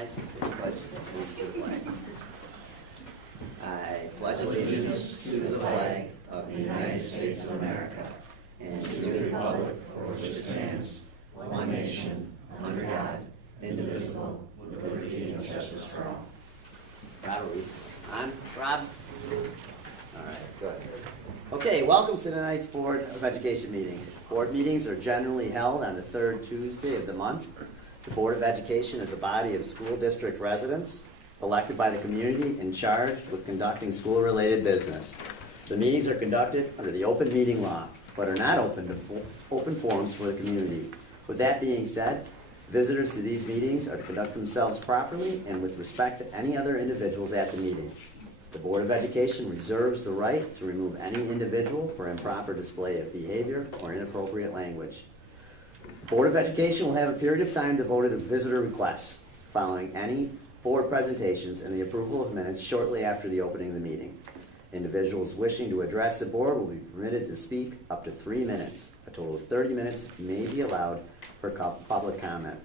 rise and say the pledge allegiance to the flag. I pledge allegiance to the flag of the United States of America and to the republic for which it stands, one nation, under God, indivisible, with liberty and justice for all. Robert, on? Rob? All right, good. Okay, welcome to tonight's Board of Education meeting. Board meetings are generally held on the third Tuesday of the month. The Board of Education is a body of school district residents elected by the community and charged with conducting school-related business. The meetings are conducted under the open meeting law, but are not open to open forums for the community. With that being said, visitors to these meetings are to conduct themselves properly and with respect to any other individuals at the meeting. The Board of Education reserves the right to remove any individual for improper display of behavior or inappropriate language. The Board of Education will have a period of time devoted to visitor requests following any board presentations and the approval of minutes shortly after the opening of the meeting. Individuals wishing to address the board will be permitted to speak up to 3 minutes. A total of 30 minutes may be allowed for public comment.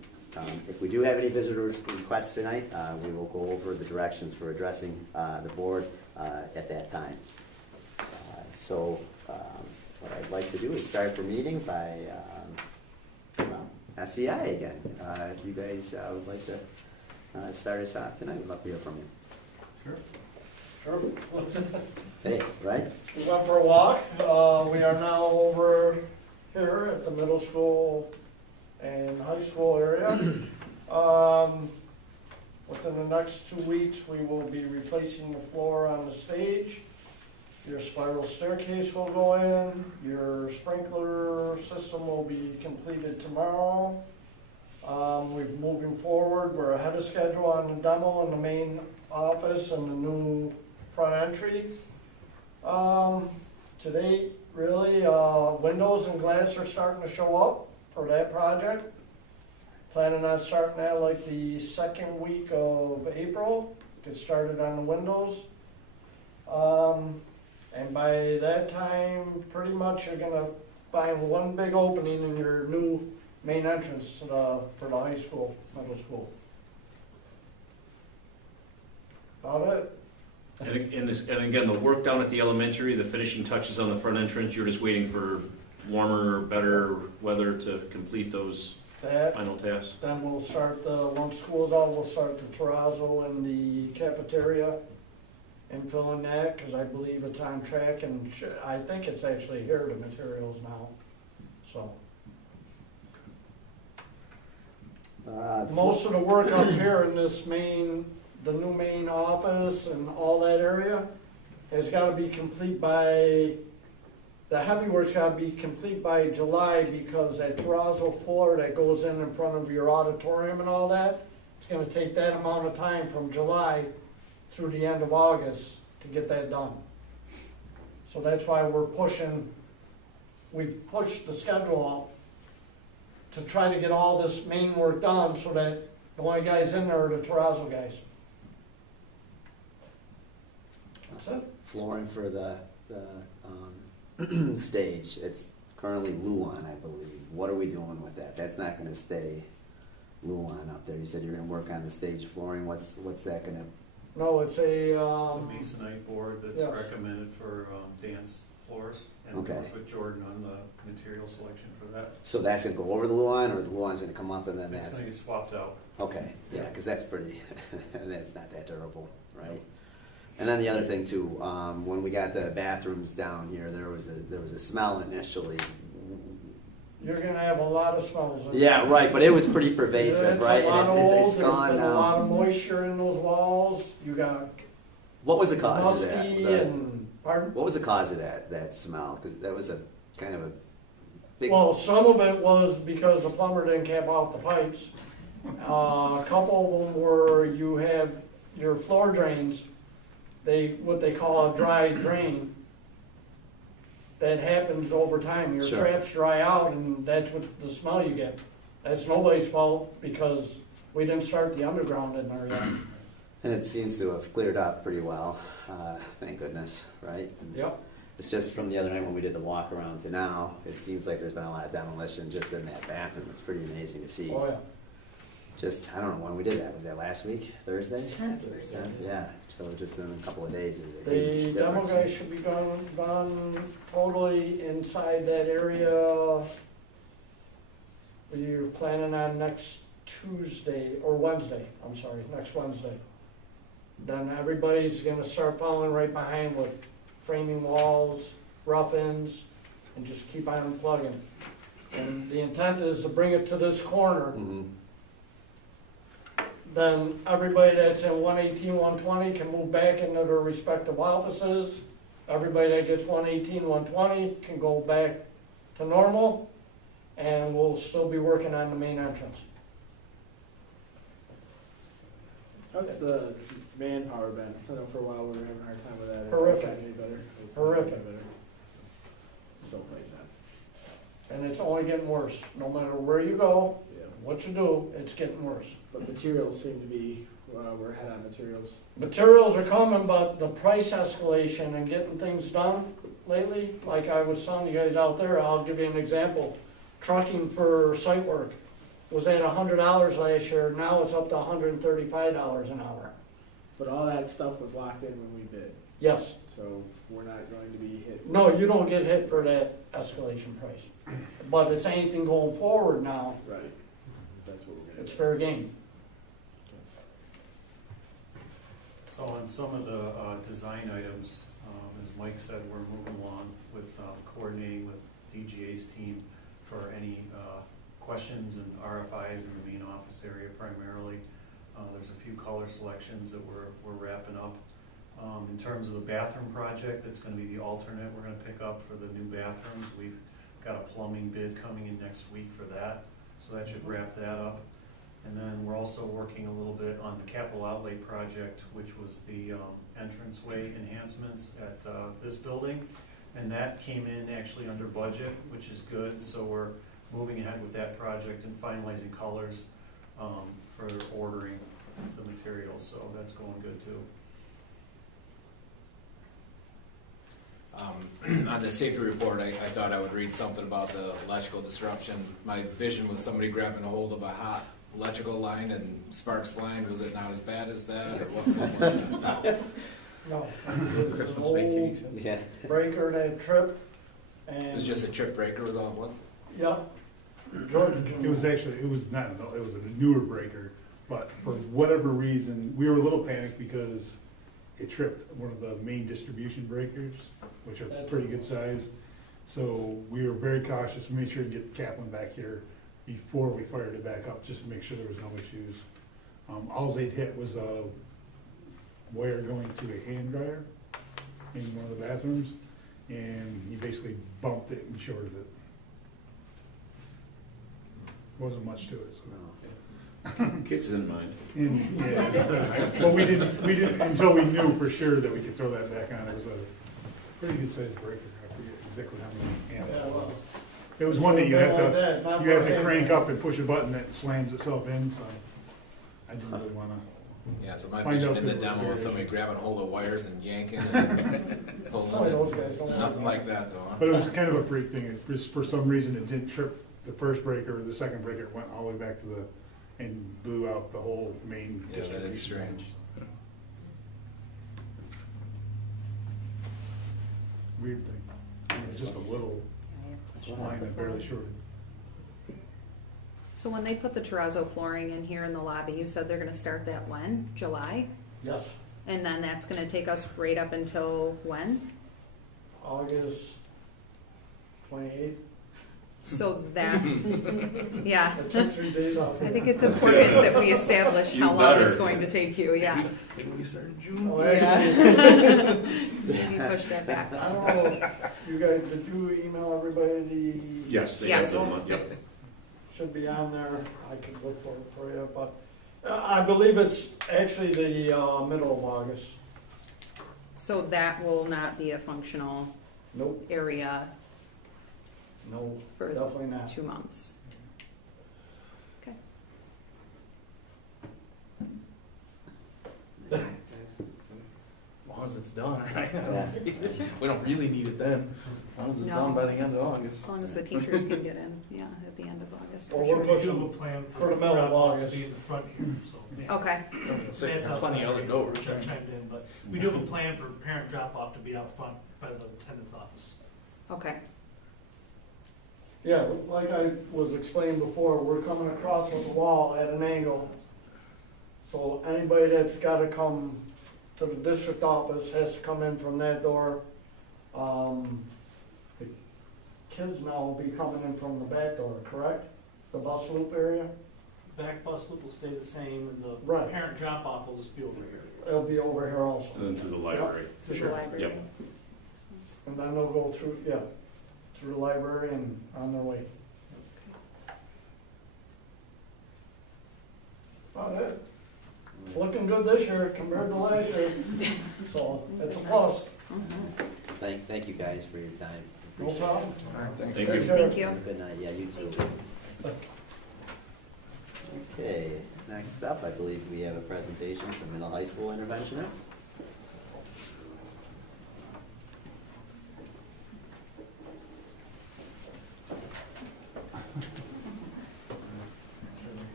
If we do have any visitor requests tonight, we will go over the directions for addressing the board at that time. What I'd like to do is start the meeting by SEI again. If you guys would like to start us off tonight, we'd love to hear from you. Sure. Hey, right? We went for a walk. We are now over here at the middle school and high school area. Within the next 2 weeks, we will be replacing the floor on the stage. Your spiral staircase will go in. Your sprinkler system will be completed tomorrow. We're moving forward. We're ahead of schedule on the demo in the main office and the new front entry. To date, really, windows and glass are starting to show up for that project. Planning on starting that like the second week of April. Get started on the windows. And by that time, pretty much you're gonna find one big opening in your new main entrance to for the high school, middle school. About it. And again, the work down at the elementary, the finishing touches on the front entrance, you're just waiting for warmer or better weather to complete those final tasks? Then we'll start, once school's out, we'll start the terrazzo in the cafeteria and fill in that, because I believe it's on track, and I think it's actually here, the materials now, so. Most of the work up here in this the new main office and all that area has got to be complete by, the heavy work's got to be complete by July, because that terrazzo floor that goes in front of your auditorium and all that, it's going to take that amount of time from July through the end of August to get that done. So that's why we've pushed the schedule out to try to get all this main work done, so that the only guys in there are the terrazzo guys. That's it. Flooring for the stage. It's currently Luan, I believe. What are we doing with that? That's not going to stay Luan up there. You said you're going to work on the stage flooring. What's that going to? No, it's a. It's a masonite board that's yes. recommended for dance floors, and okay. work with Jordan on the material selection for that. So that's going to go over the Luan, or the Luan's going to come up and then It's going to get swapped out. Okay, yeah, because that's pretty. That's not that durable, right? And then the other thing too, when we got the bathrooms down here, there was a smell initially. You're gonna have a lot of smells. Yeah, right, but it was pretty pervasive, yeah, right? And it's There's gone been now. a lot of moisture in those walls. You got What was the cause of that? Pardon? What was the cause of that smell? Because that was a kind of a big. Well, some of it was because the plumber didn't cap off the pipes. A couple of them were you have your floor drains. What they call a dry drain. That happens over time. Your sure. traps dry out, and that's what the smell you get. That's nobody's fault, because we didn't start the underground in there yet. And it seems to have cleared up pretty well, thank goodness, right? And yep. It's just from the other night when we did the walk around to now, it seems like there's been a lot of demolition just in that bathroom. It's pretty amazing to see. Oh yeah. just, I don't know when we did that, was that last week, Thursday? Thursday. Yeah, so just in a couple of days, it was a The huge demo difference. guys should be gone totally inside that area. We're planning on next Tuesday, or Wednesday, I'm sorry, next Wednesday. Then everybody's gonna start following right behind with framing walls, rough ends, and just keep on plugging. And the intent is to bring it to this corner, Mhm. then everybody that's in 118, 120 can move back into their respective offices. Everybody that gets 118, 120 can go back to normal, and we'll still be working on the main entrance. How's the manpower been? I know for a while we were having a hard time with that. Is it Horrific. getting any better? It's not Horrific. getting better. Still fighting that. And it's only getting worse. No matter where you go, Yeah. what you do, it's getting worse. But materials seem to be, we're ahead on materials. Materials are coming, but the price escalation and getting things done lately, like I was telling you guys out there, I'll give you an example. Trucking for site work was at $100 last year, now it's up to $135 an hour. But all that stuff was locked in when we bid, Yes, so we're not going to be hit. no, you don't get hit for that escalation price. But it's anything going forward now, Right. That's what we're gonna it's do. fair game. So on some of the design items, as Mike said, we're moving along with coordinating with DGA's team for any questions and RFIs in the main office area primarily. There's a few color selections that we're wrapping up. In terms of the bathroom project, that's gonna be the alternate we're gonna pick up for the new bathrooms. We've got a plumbing bid coming in next week for that, so that should wrap that up. And then we're also working a little bit on the capital outlay project, which was the entranceway enhancements at this building. And that came in actually under budget, which is good, so we're moving ahead with that project and finalizing colors for ordering the materials, so that's going good too. On the safety report, I thought I would read something about the electrical disruption. My vision was somebody grabbing a hold of a hot electrical line and sparks flying. Was it not as bad as that, or what was it? No, it was an old Yeah. breaker that tripped, It and, was just a trip breaker was all it was? yeah. Jordan, It was actually, it was not, it was a newer breaker, but for whatever reason, we were a little panicked because it tripped one of the main distribution breakers, which are pretty good size. So we were very cautious, made sure to get Kaplan back here before we fired it back up, just to make sure there was no issues. All they'd hit was a wire going to a hand dryer in one of the bathrooms, and he basically bumped it and shorted it. Wasn't much to it, so. Kids in mind. And, yeah, but we didn't, until we knew for sure that we could throw that back on. It was a pretty good sized breaker. I forget exactly how many amps Yeah, it well. was. It was one that you have to, Not you have for to him. crank up and push a button that slams itself in, so I didn't really wanna. Yeah, so my Find vision out in the if it was demo was variation. somebody grabbing hold of wires and yanking and pulling Some of those it. guys don't want Nothing that. like that though, huh? But it was kind of a freak thing. It just, for some reason, it didn't trip the first breaker, or the second breaker, it went all the way back to and blew out the whole main Yeah, that distribution. is strange. Weird thing. It was just a little line that barely shorted. So when they put the terrazzo flooring in here in the lobby, you said they're gonna start that when? July? Yes, And then that's gonna take us right up until when? August 28th. So that, yeah. I took 3 days off. I think it's important that we establish You how long it's better. going to take you, yeah. Didn't we start in June? Oh, Yeah. actually, Maybe push that back. I don't know, you guys, did you email everybody the? Yes, they Yes. have them, yep. Should be on there, I could look for it for you, but I believe it's actually the middle of August. So that will not be a functional Nope, area no, for definitely not. 2 months. Okay. As long as it's done, right? Yeah. We don't really need it then, as long as it's No. done by the end of August. As long as the teachers can get in, yeah, at the end of August. August. Well, for we're sure. pushing We do have a plan for the middle of drop-off August. to be in the front here, so. Okay, So Matt's there's plenty outside other doors. Chimed in, but we do have a plan for parent drop-off to be out front by the attendant's office. okay. Yeah, like I was explaining before, we're coming across with the wall at an angle. So anybody that's gotta come to the district office has to come in from that door. The kids now will be coming in from the back door, correct? The bus loop area? Back bus loop will stay the same, and the Right. parent drop-off will just be over here. It'll be over here also. And then through the library. Through the Sure. library. Yep. And then they'll go through, yeah, through the library and on their way. About it. It's looking good this year compared to last year, so it's a plus. Thank you guys for your time. No Appreciate it. problem. All right, thanks. Thank guys. you. Thank you. Good night, yeah, you too. Okay, next up, I believe we have a presentation from middle high school interventionists.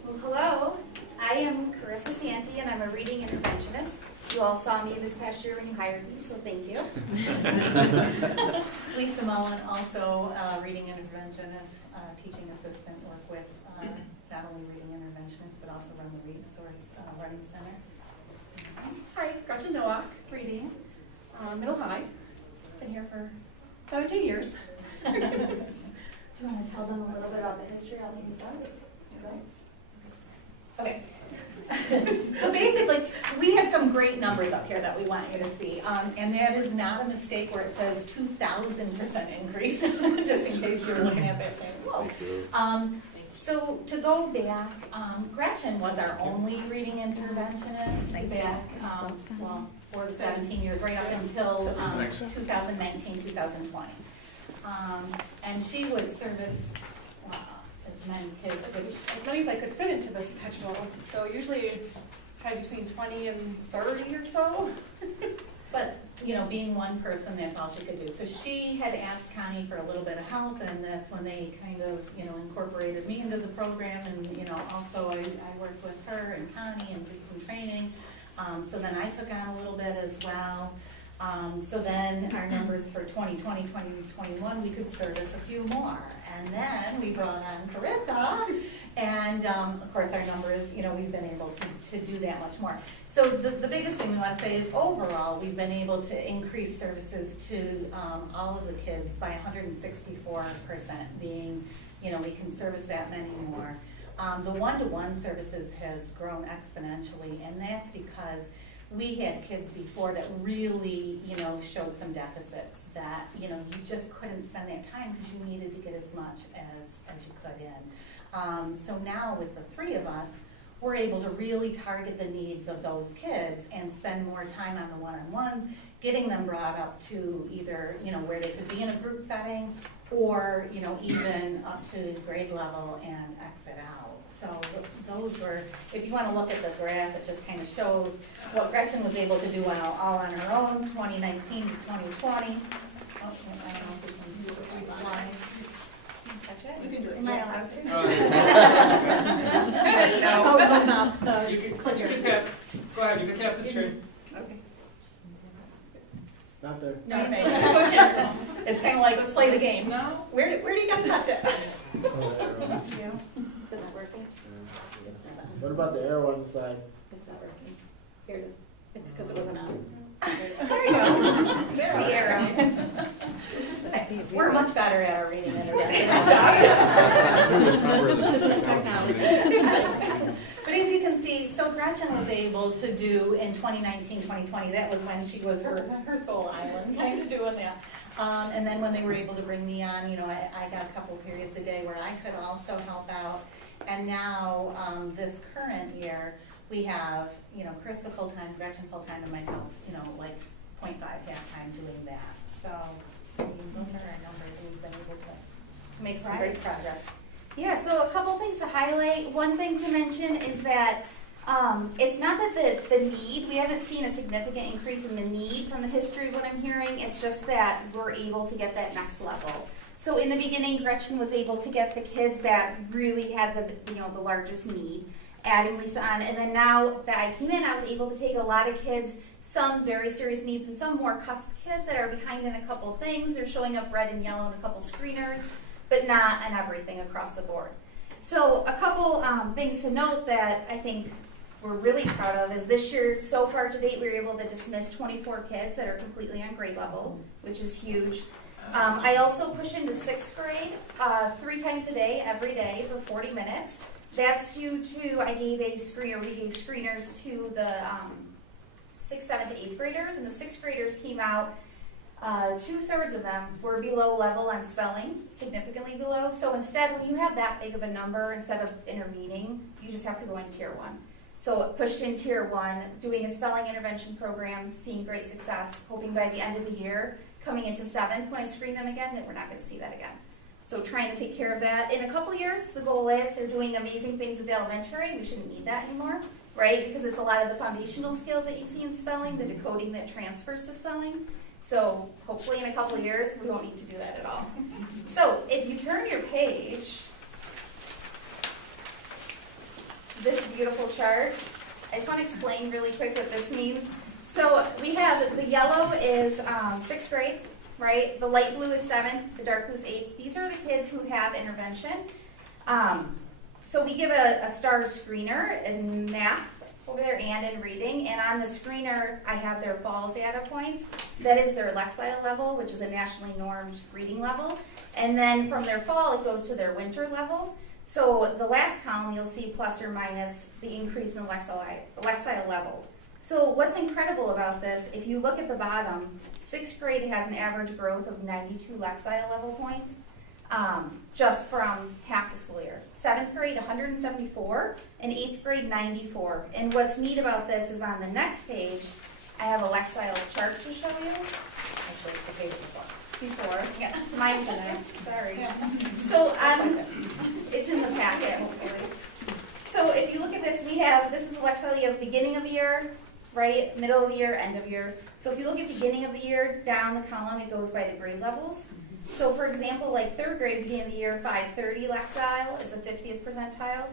Well, hello, I am Carissa Santee, and I'm a reading interventionist. You all saw me this past year when you hired me, so thank you. Lisa Mullen, also reading interventionist, teaching assistant, work with not only reading interventionists, but also run the Resource Learning Center. Hi, Gretchen Nowak, reading, middle high. Been here for 17 years. Do you want to tell them a little bit about the history? I'll leave this out. Okay. So basically, we have some great numbers up here that we want you to see. And that is not a mistake where it says 2,000% increase, just in case you were looking at that saying, whoa. So to go back, Gretchen was our only reading interventionist back, well, 4 to 17 years, right up until 2019, 2020. And she would service as many kids, which As many as I could fit into this schedule. So usually probably between 20 and 30 or so. But, you know, being one person, that's all she could do. So she had asked Connie for a little bit of help, and that's when they kind of, you know, incorporated me into the program. And, you know, also I worked with her and Connie and did some training. So then I took on a little bit as well. So then our numbers for 2020, 2021, we could service a few more. And then we brought on Carissa, and of course our numbers, you know, we've been able to do that much more. So the biggest thing we want to say is overall, we've been able to increase services to all of the kids by 164%, being, you know, we can service that many more. The one-to-one services has grown exponentially, and that's because we had kids before that really, you know, showed some deficits that, you know, you just couldn't spend that time because you needed to get as much as you could in. So now with the three of us, we're able to really target the needs of those kids and spend more time on the one-on-ones, getting them brought up to either, you know, where they could be in a group setting or, you know, even up to grade level and exit out. So those were, if you want to look at the graph, it just kind of shows what Gretchen was able to do all on her own, 2019 to 2020. Oh, I don't know if we can do the slide. Touch it? You can do it. Am I allowed to? No. You can tap, go ahead, you can tap the screen. Okay. Not there. No, Okay. push it. It's kind of like play the game. No? Where do you gotta touch it? Yeah. Is it not working? What about the arrow on the side? It's not working. Here it is. It's because it wasn't on. There you go. There's the arrow. We're much better at our reading intervention jobs. This isn't technology. But as you can see, so Gretchen was able to do in 2019, 2020, that was when she was her soul island, kind of doing that. And then when they were able to bring me on, you know, I got a couple periods a day where I could also help out. And now, this current year, we have, you know, Krista full-time, Gretchen full-time, and myself, you know, like 0.5 half-time doing that. So, I mean, those are our numbers, and we've been able to make some great progress. Yeah, so a couple things to highlight. One thing to mention is that it's not that the need, we haven't seen a significant increase in the need from the history of what I'm hearing. It's just that we're able to get that next level. So in the beginning, Gretchen was able to get the kids that really had the largest need, adding Lisa on. And then now that I came in, I was able to take a lot of kids, some very serious needs and some more cusp kids that are behind in a couple things. They're showing up red and yellow in a couple screeners, but not on everything across the board. So a couple things to note that I think we're really proud of is this year, so far to date, we were able to dismiss 24 kids that are completely on grade level, which is huge. I also push into 6th grade 3 times a day, every day for 40 minutes. That's due to, we gave screeners to the 6th, 7th, 8th graders, and the 6th graders came out, 2/3 of them were below level on spelling, significantly below. So instead, when you have that big of a number, instead of intervening, you just have to go in tier 1. So pushed in tier 1, doing a spelling intervention program, seeing great success, hoping by the end of the year, coming into 7th, when I screen them again, that we're not going to see that again. So trying to take care of that. In a couple years, the goal is they're doing amazing things at the elementary. We shouldn't need that anymore, right? Because it's a lot of the foundational skills that you see in spelling, the decoding that transfers to spelling. So hopefully in a couple years, we won't need to do that at all. So if you turn your page, this beautiful chart, I just want to explain really quick what this means. So we have, the yellow is 6th grade, right? The light blue is 7th, the dark blue is 8th. These are the kids who have intervention. So we give a star screener in math over there and in reading, and on the screener I have their fall data points. That is their Lexile level, which is a nationally normed reading level. And then from their fall it goes to their winter level. So the last column you'll see plus or minus the increase in the Lexile level. So what's incredible about this, if you look at the bottom, 6th grade has an average growth of 92 Lexile level points, just from half the school year. 7th grade, 174, and 8th grade, 94. And what's neat about this is on the next page, I have a Lexile chart to show you. Actually, it's the page before. Yeah, mine's in it, sorry. Yeah. So it's in the packet, hopefully. So if you look at this, this is Lexile, you have beginning of the year, right, middle of the year, end of year. So if you look at beginning of the year, down the column, it goes by the grade levels. So for example, like 3rd grade, beginning of the year, 530 Lexile is the 50th percentile.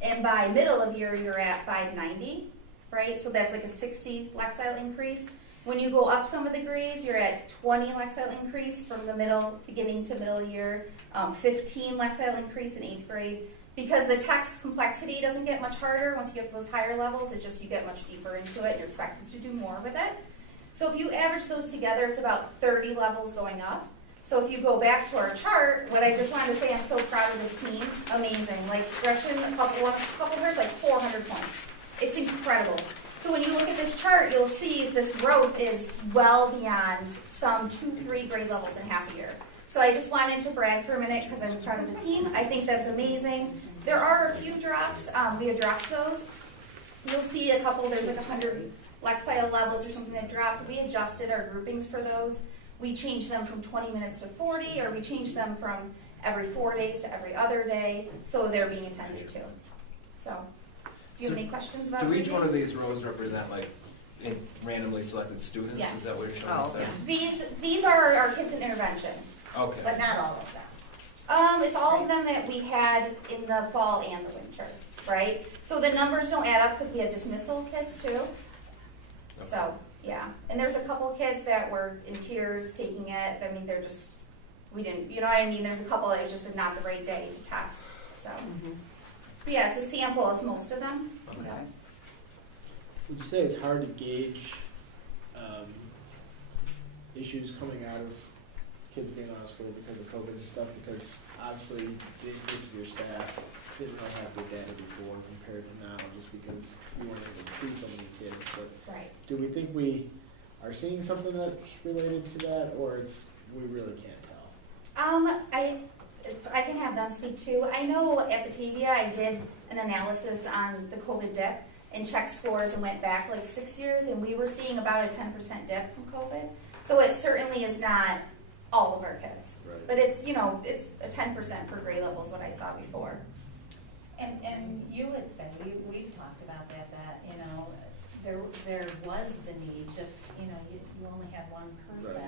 And by middle of year, you're at 590, right? So that's like a 60 Lexile increase. When you go up some of the grades, you're at 20 Lexile increase from the beginning to middle of the year, 15 Lexile increase in 8th grade. Because the text complexity doesn't get much harder once you get to those higher levels, it's just you get much deeper into it and you're expected to do more with it. So if you average those together, it's about 30 levels going up. So if you go back to our chart, what I just wanted to say, I'm so proud of this team, amazing. Like Gretchen, a couple of hers, like 400 points. It's incredible. So when you look at this chart, you'll see this growth is well beyond some 2-3 grade levels in half a year. So I just wanted to brag for a minute because I'm proud of the team. I think that's amazing. There are a few drops. We addressed those. You'll see a couple, there's like 100 Lexile levels or something that dropped. We adjusted our groupings for those. We changed them from 20 minutes to 40, or we changed them from every 4 days to every other day, so they're being attended to. So, do you have any questions about Do each reading? one of these rows represent like randomly selected students? Yes. Is that what you're showing us there? These are our kids in intervention. Okay. But not all of them. It's all of them that we had in the fall and the winter, right? So the numbers don't add up because we had dismissal kids too. Okay. So, yeah. And there's a couple of kids that were in tears taking it. I mean, they're just, we didn't, you know what I mean? There's a couple that was just not the right day to test. So, but yeah, it's a sample. It's most of them. Okay. Yeah. Would you say it's hard to gauge issues coming out of kids being out of school because of COVID and stuff? Because obviously the increase of your staff didn't really have good data before compared to now, just because you weren't able to see so many kids. But Right. do we think we are seeing something that's related to that, or we really can't tell? I can have them speak too. I know at Batavia I did an analysis on the COVID dip and checked scores and went back like 6 years, and we were seeing about a 10% dip from COVID. So it certainly is not all of our kids. Right. But it's, you know, it's a 10% per grade level is what I saw before. And you would say, we've talked about that, you know, there was the need, just, you only had one person.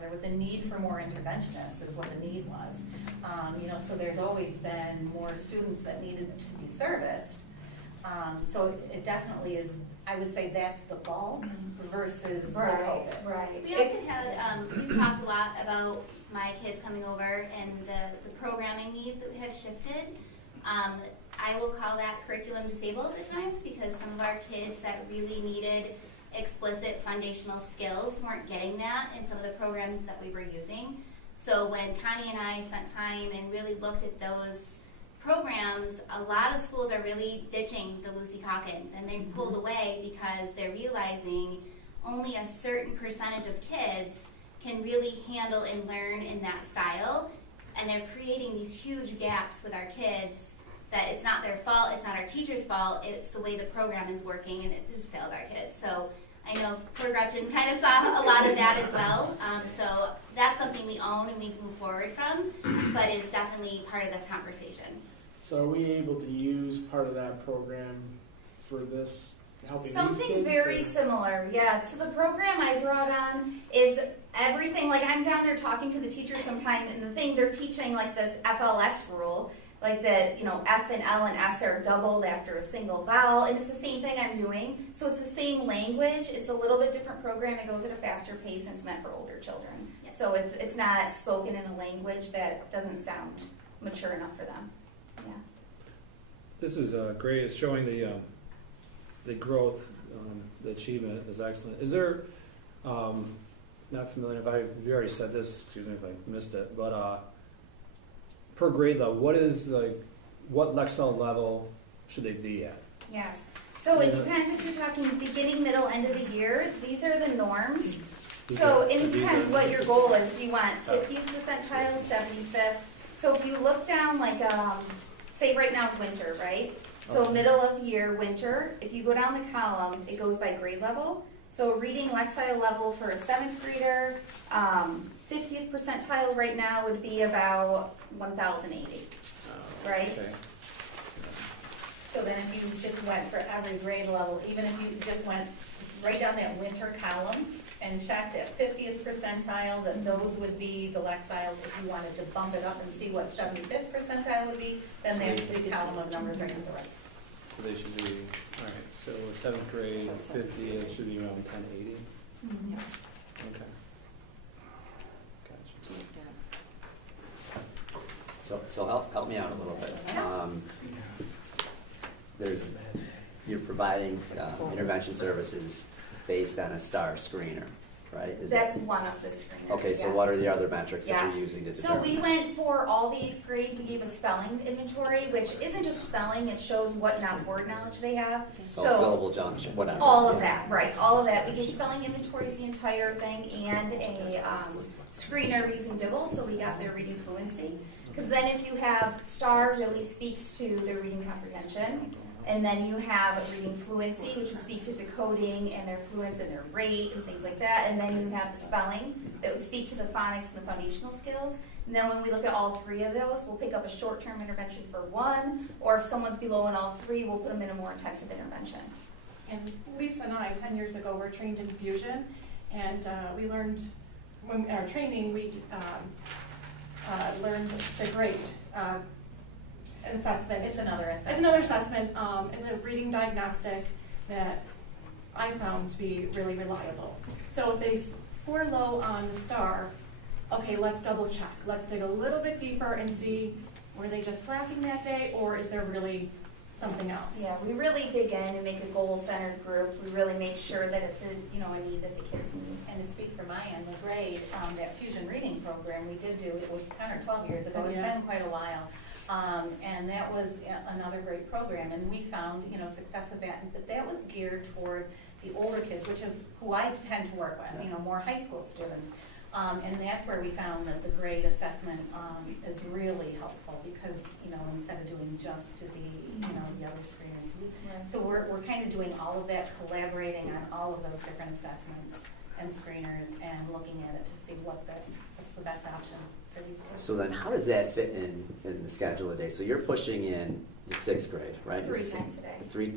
There was a need for more interventionists is what the need was. So there's always been more students that needed to be serviced. So it definitely is, I would say that's the bulk versus the COVID. Right. We also had, we've talked a lot about my kids coming over and the programming needs that have shifted. I will call that curriculum disabled at times because some of our kids that really needed explicit foundational skills weren't getting that in some of the programs that we were using. So when Connie and I spent time and really looked at those programs, a lot of schools are really ditching the Lucy Calkins and they've pulled away because they're realizing only a certain percentage of kids can really handle and learn in that style, and they're creating these huge gaps with our kids that it's not their fault, it's not our teacher's fault, it's the way the program is working, and it just failed our kids. So I know poor Gretchen kind of saw a lot of that as well. So that's something we own and we move forward from, but is definitely part of this conversation. So are we able to use part of that program for this, helping these Something kids? very similar, yeah. So the program I brought on is everything, like I'm down there talking to the teachers sometimes, and the thing they're teaching, like this FLS rule, like that, F and L and S are doubled after a single vowel, and it's the same thing I'm doing. So it's the same language, it's a little bit different program, it goes at a faster pace, and it's meant for older children. Yep. So it's not spoken in a language that doesn't sound mature enough for them, yeah. This is great. It's showing the growth, the achievement is excellent. Is there, not familiar if you already said this, excuse me if I missed it, but per grade level, what Lexile level should they be at? Yes. So it depends if you're talking beginning, middle, end of the year. These are the norms. So and it depends what your goal is. Do you want 50th percentile, 75th? So if you look down, like, say right now is winter, right? So middle of year, winter. If you go down the column, it goes by grade level. So reading Lexile level for a 7th grader, 50th percentile right now would be about 1,080, right? Okay. So then if you just went for every grade level, even if you just went right down that winter column and checked at 50th percentile, then those would be the Lexiles. If you wanted to bump it up and see what 75th percentile would be, then that's the column of numbers right to the right. So they should be, all right, so 7th grade, 50, it should be around 1080. Mm-hmm. Okay. Gotcha. So help me out a little bit. You're providing intervention services based on a STAR screener, right? That's one of the screeners. Okay, so yes. what are the other metrics that Yes. you're using to So determine? we went for all the 8th grade, we gave a spelling inventory, which isn't just spelling, it shows what word knowledge they have. So syllable junction, whatever. All of that, right, all of that. We gave spelling inventories, the entire thing, and a screener using Dibble, so we got their reading fluency. Because then if you have STAR really speaks to their reading comprehension, and then you have reading fluency, which would speak to decoding and their fluence and their rate and things like that. And then you have the spelling that would speak to the phonics and the foundational skills. And then when we look at all 3 of those, we'll pick up a short-term intervention for one, or if someone's below in all 3, we'll put them in a more intensive intervention. And Lisa and I, 10 years ago, were trained in fusion, and we learned, when our training, we learned the grade assessment. It's another assessment. It's another assessment. It's a reading diagnostic that I found to be really reliable. So if they score low on the STAR, okay, let's double check. Let's dig a little bit deeper and see, were they just slacking that day, or is there really something else? Yeah, we really dig in and make a goal-centered group. We really make sure that it's a need that the kids need. And to speak for my end, the grade, that fusion reading program we did do, it was 10 or 12 years ago. It's been quite a while. And that was another great program, and we found, success with that. But that was geared toward the older kids, which is who I tend to work with, more high school students. And that's where we found that the grade assessment is really helpful because, instead of doing just the other screeners. So we're kind of doing all of that, collaborating on all of those different assessments and screeners and looking at it to see what's the best option pretty soon. So then how does that fit in the schedule a day? So you're pushing in the 6th grade, right? 3 times a day.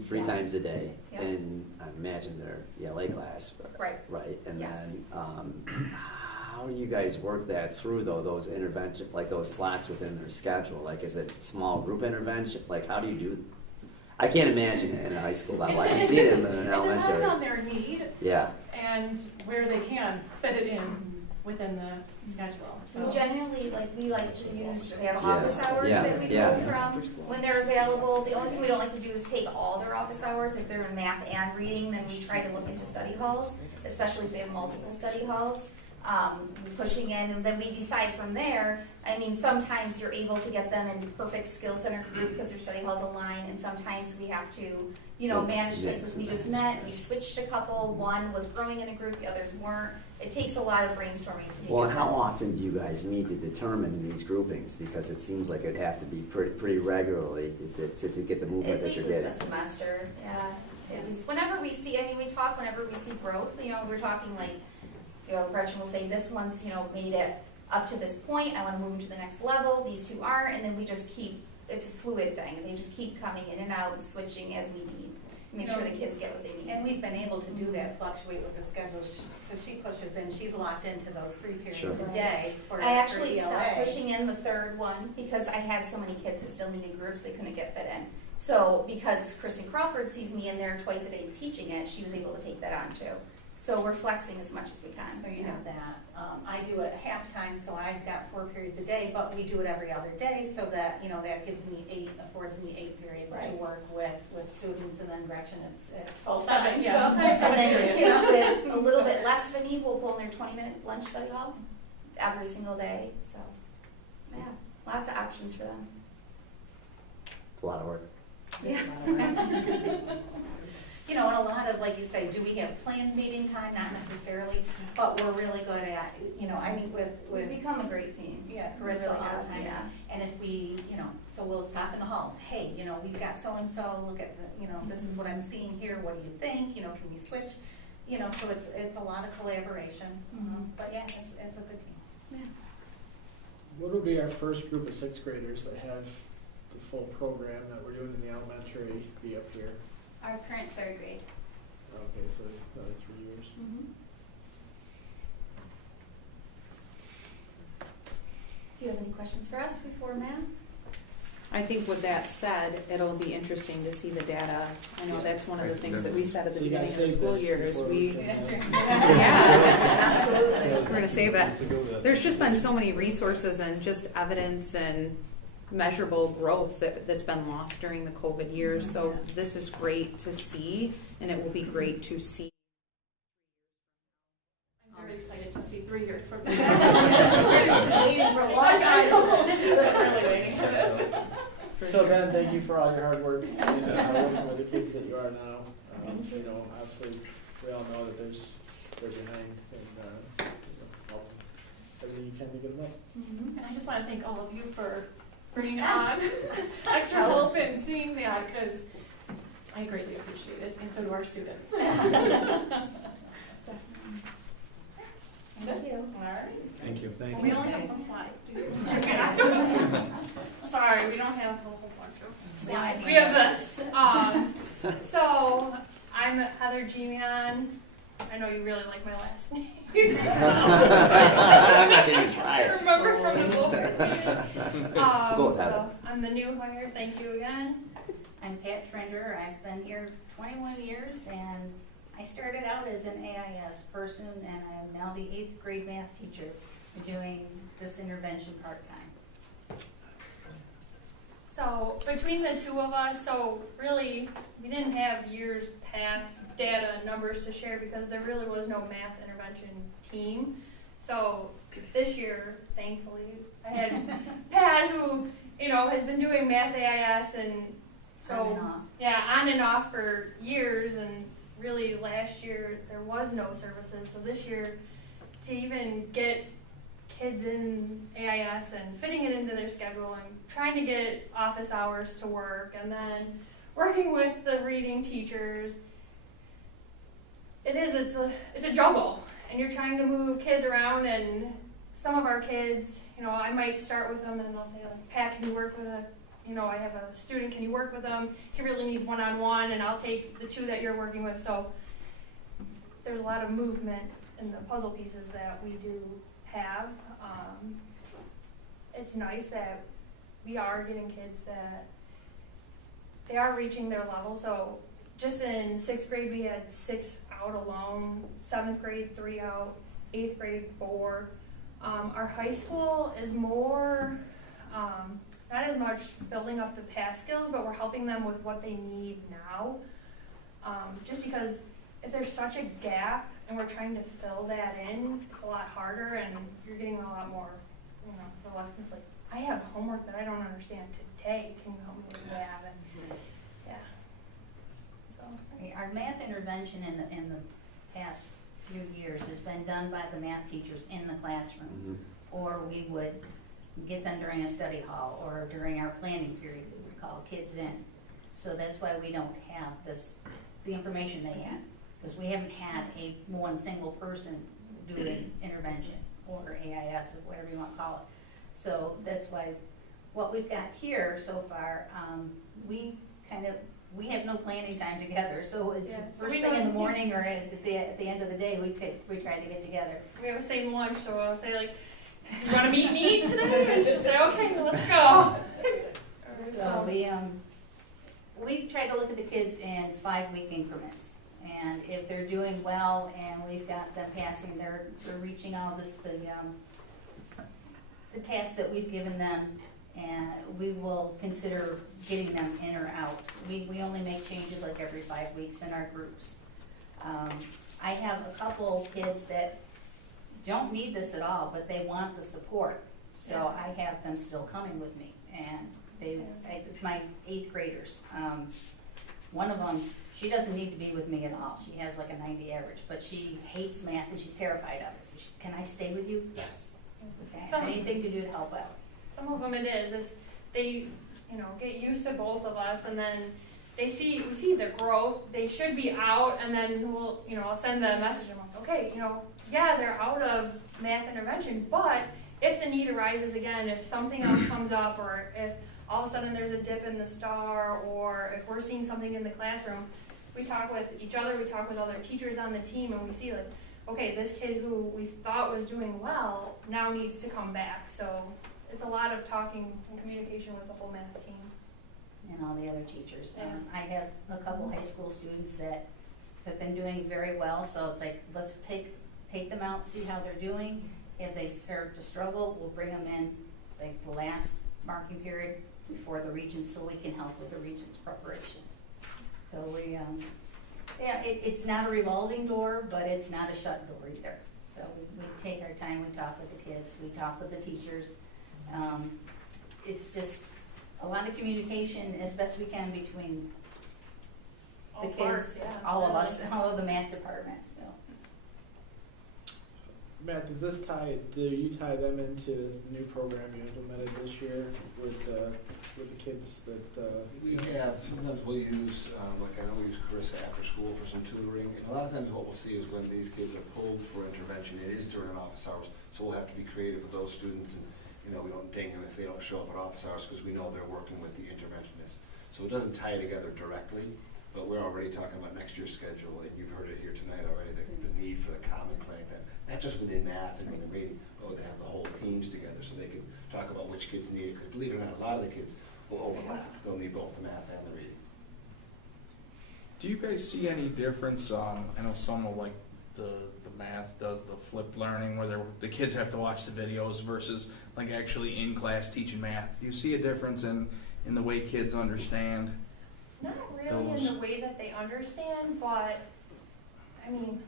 Three Yeah. times a day, Yeah. and I imagine they're ELA class. Right. Right, and Yes. then, how do you guys work that through though, those intervention, like those slots within their schedule? Like, is it small group intervention? Like, how do you do? I can't imagine it in a high school level. I can see it in an It depends on elementary. their need Yeah, and where they can fit it in within the schedule. We So generally, we like to use, they have Yeah. office hours Yeah. that we Yeah. pull from when they're available. The only thing we don't like to do is take all their office hours. If they're in math and reading, then we try to look into study halls, especially if they have multiple study halls. Pushing in, and then we decide from there. I mean, sometimes you're able to get them in perfect skill center group because their study halls align, and sometimes we have to, manage things. We just met, we switched a couple, one was growing in a group, the others weren't. It takes a lot of brainstorming to make well, it and how happen. often do you guys meet to determine these groupings? Because it seems like it'd have to be pretty regularly to get the movement At that least you're getting. a semester, yeah. At least whenever we see, we talk whenever we see growth. We're talking like, Gretchen will say, this one's, made it up to this point. I want to move them to the next level. These two aren't, and then we just keep. It's a fluid thing, and they just keep coming in and out and switching as we need. Make sure the kids get what they need. And we've been able to do that, fluctuate with the schedule, so she pushes in, she's locked into those 3 periods Sure. a day for I actually for stopped ELA. pushing in the third one because I had so many kids that still needed groups they couldn't get fit in. So because Kristen Crawford sees me in there twice a day teaching it, she was able to take that on too. So we're flexing as much as we can. So you have that. I do it half-time, so I've got 4 periods a day, but we do it every other day, so that, that gives me affords me 8 periods to Right. work with students, and then Gretchen, it's Full full-time. time, yeah. So- And then kids with a little bit less of a need will pull in their 20-minute lunch study hall every single day. So, yeah, lots of options for them. It's a lot of work. Yeah. And a lot of, like you say, do we have planned meeting time? Not necessarily, but we're really good at, I mean, We've with become a great team. yeah, We really Carissa all have, the time. yeah. And if we, so we'll stop in the hall, hey, we've got so-and-so, look at the, this is what I'm seeing here, what do you think, can we switch? So it's a lot of collaboration, but yeah, it's a good team. What will be our first group of 6th graders that have the full program that we're doing in the elementary be up here? Our current 3rd grade. Okay, so another 3 years. Do you have any questions for us before math? I think with that said, it'll be interesting to see the data. I know that's one of the things that we said at the So you beginning guys of the save school this year is before we, can, yeah, Absolutely. we're gonna save it. There's just been so many resources and just evidence and measurable growth that's been lost during the COVID years. So this is great to see, and it will be great to see. I'm very excited to see 3 years from now. Waiting for a long time. Really waiting for this. So Ben, thank you for all your hard work and working with the kids that you are now. Obviously, we all know that they're behind and help everything you can to get them up. And I just want to thank all of you for bringing on extra help and seeing that, because I greatly appreciate it, and so do our students. Thank you. All right. Thank you. thank We you. only have one slide. Sorry, we don't have a whole bunch of slides. We have this. So I'm Heather Gemion. I know you really like my last name. I'm not gonna even try I it. remember from the book. Go with Heather. So I'm the new hire. Thank you again. I'm Pat Trender. I've been here 21 years, and I started out as an AIS person, and I'm now the 8th grade math teacher doing this intervention part-time. So between the two of us, so really we didn't have years past data and numbers to share because there really was no math intervention team. So this year, thankfully, I had Pat, who has been doing math AIS, and so On and off. yeah, on and off for years. And really last year there was no services, so this year to even get kids in AIS and fitting it into their schedule and trying to get office hours to work and then working with the reading teachers, it's a juggle, and you're trying to move kids around, and some of our kids, I might start with them and I'll say like, Pat, can you work with I have a student, can you work with them? He really needs one-on-one, and I'll take the 2 that you're working with. So there's a lot of movement in the puzzle pieces that we do have. It's nice that we are getting kids that they are reaching their level. So just in 6th grade, we had 6 out alone, 7th grade, 3 out, 8th grade, 4. Our high school is more, not as much building up the past skills, but we're helping them with what they need now. Just because if there's such a gap and we're trying to fill that in, it's a lot harder, and you're getting a lot more, reluctance. Like, I have homework that I don't understand today. Can you help me with that? And yeah. So our math intervention in the past few years has been done by the math teachers in the classroom, or we would get them during a study hall, or during our planning period, we would call kids in. So that's why we don't have the information they had, because we haven't had one single person do an intervention, or AIS, or whatever you want to call it. So that's why what we've got here so far, we have no planning time together. So it's first thing in the morning or at the end of the day, we try to get together. We have a same lunch, so I'll say like, you want to meet me today? And she'll say, okay, let's go. So we try to look at the kids in 5-week increments. And if they're doing well and we've got them passing, they're reaching all the tasks that we've given them, and we will consider getting them in or out. We only make changes like every 5 weeks in our groups. I have a couple kids that don't need this at all, but they want the support. So I have them still coming with me, and my 8th graders. One of them, she doesn't need to be with me at all. She has like a 90 average, but she hates math and she's terrified of it. So can I stay with you? Yes. Okay. Anything to do to help out. Some of them it is. They get used to both of us, and then we see the growth. They should be out, and then I'll send the message. I'm like, okay, they're out of math intervention, but if the need arises again, if something else comes up, or if all of a sudden there's a dip in the star, or if we're seeing something in the classroom, we talk with each other, we talk with other teachers on the team, and we see like, okay, this kid who we thought was doing well now needs to come back. So it's a lot of talking and communication with the whole math team. And all the other teachers. I have a couple high school students that have been doing very well, so it's like, let's take them out, see how they're doing. If they start to struggle, we'll bring them in like the last marking period before the regions, so we can help with the regions preparations. So it's not a revolving door, but it's not a shut door either. So we take our time, we talk with the kids, we talk with the teachers. It's just a lot of communication as best we can between the kids, all of us, all of the math department. So. Matt, do you tie them into the new program you implemented this year with the kids that? Sometimes we'll use, I know we use Chris after school for some tutoring. And a lot of times what we'll see is when these kids are pulled for intervention, it is during office hours. So we'll have to be creative with those students, and we don't ding them if they don't show up at office hours, because we know they're working with the interventionist. So it doesn't tie together directly, but we're already talking about next year's schedule, and you've heard it here tonight already, the need for the common planning, not just within math and within reading, but to have the whole teams together so they can talk about which kids need it. Because believe it or not, a lot of the kids will overlap. They'll need both the math and the reading. Do you guys see any difference? I know some of like the math does the flipped learning where the kids have to watch the videos versus like actually in class teaching math. Do you see a difference in the way kids understand? Not really in the way that they understand, but I mean,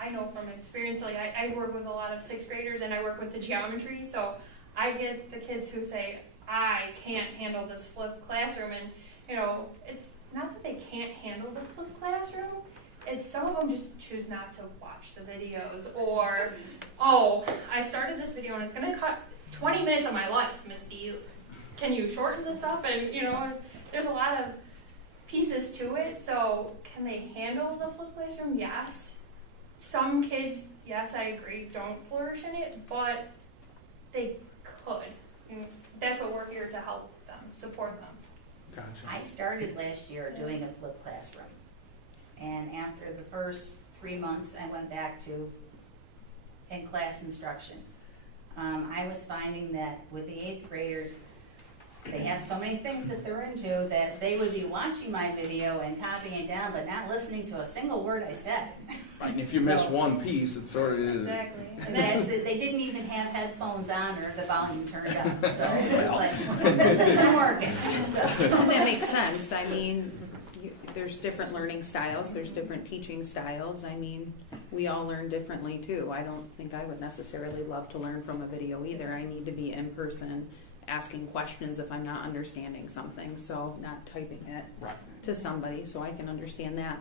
I know from experience, like I work with a lot of 6th graders and I work with the geometry, so I get the kids who say, I can't handle this flipped classroom, and it's not that they can't handle the flipped classroom, it's some of them just choose not to watch the videos, or, oh, I started this video and it's gonna cut 20 minutes of my life, Misty, can you shorten this up? And there's a lot of pieces to it, so can they handle the flipped classroom? Yes. Some kids, yes, I agree, don't flourish in it, but they could. And that's what we're here to help them, support them. Gotcha. I started last year doing a flipped classroom. And after the first 3 months, I went back to in-class instruction. I was finding that with the 8th graders, they have so many things that they're into that they would be watching my video and copying it down, but not listening to a single word I said. Right, and if you miss one piece, it sort of is. Exactly. And they didn't even have headphones on or the volume turned up. So it was like, this isn't working. Well, that makes sense. I mean, there's different learning styles, there's different teaching styles. I mean, we all learn differently too. I don't think I would necessarily love to learn from a video either. I need to be in person asking questions if I'm not understanding something, so not typing it to somebody so I can understand that.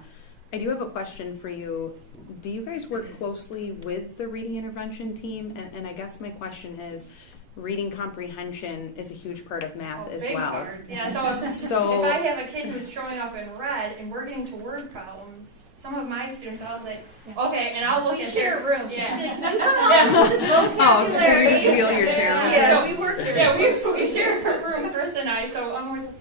I do have a question for you. Do you guys work closely with the reading intervention team? And I guess my question is, reading comprehension is a huge part of math as Big well. part. Yeah, so if I have a kid who's showing up in red and we're getting to word problems, some of my students, I was like, okay, and I'll look We at share their- a room, so Yeah. she'd be like, "Oh, this vocabulary." Oh, so you wheel your chair around. Yeah, so we work there. Yeah, we share a room, Chris and I, so I'm always like,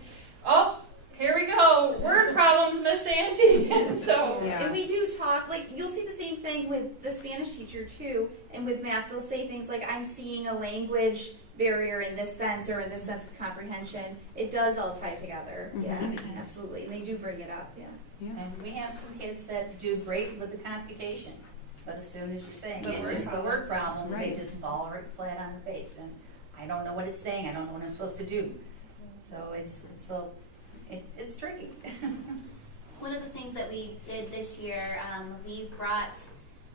oh, here we go, word problems, Miss Santee. And so, And we do talk, like, you'll see the same thing with the Spanish teacher too, and with math, they'll say things like, I'm seeing a language barrier in this sense, or in this sense of comprehension. It does all tie together, yeah, absolutely, and they do bring it up, yeah. And we have some kids that do great with the computation, but as soon as you're saying The word it's the word problem, Right. they just fall right flat on their face. And I don't know what it's saying, I don't know what I'm supposed to do. So it's tricky. One of the things that we did this year, we brought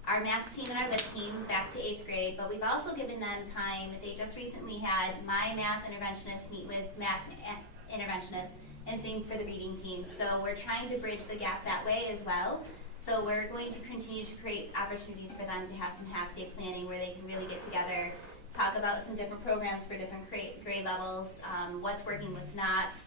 our math team and our lit team back to 8th grade, but we've also given them time. They just recently had my math interventionist meet with math interventionists, and same for the reading team. So we're trying to bridge the gap that way as well. So we're going to continue to create opportunities for them to have some half-day planning where they can really get together, talk about some different programs for different grade levels, what's working, what's not,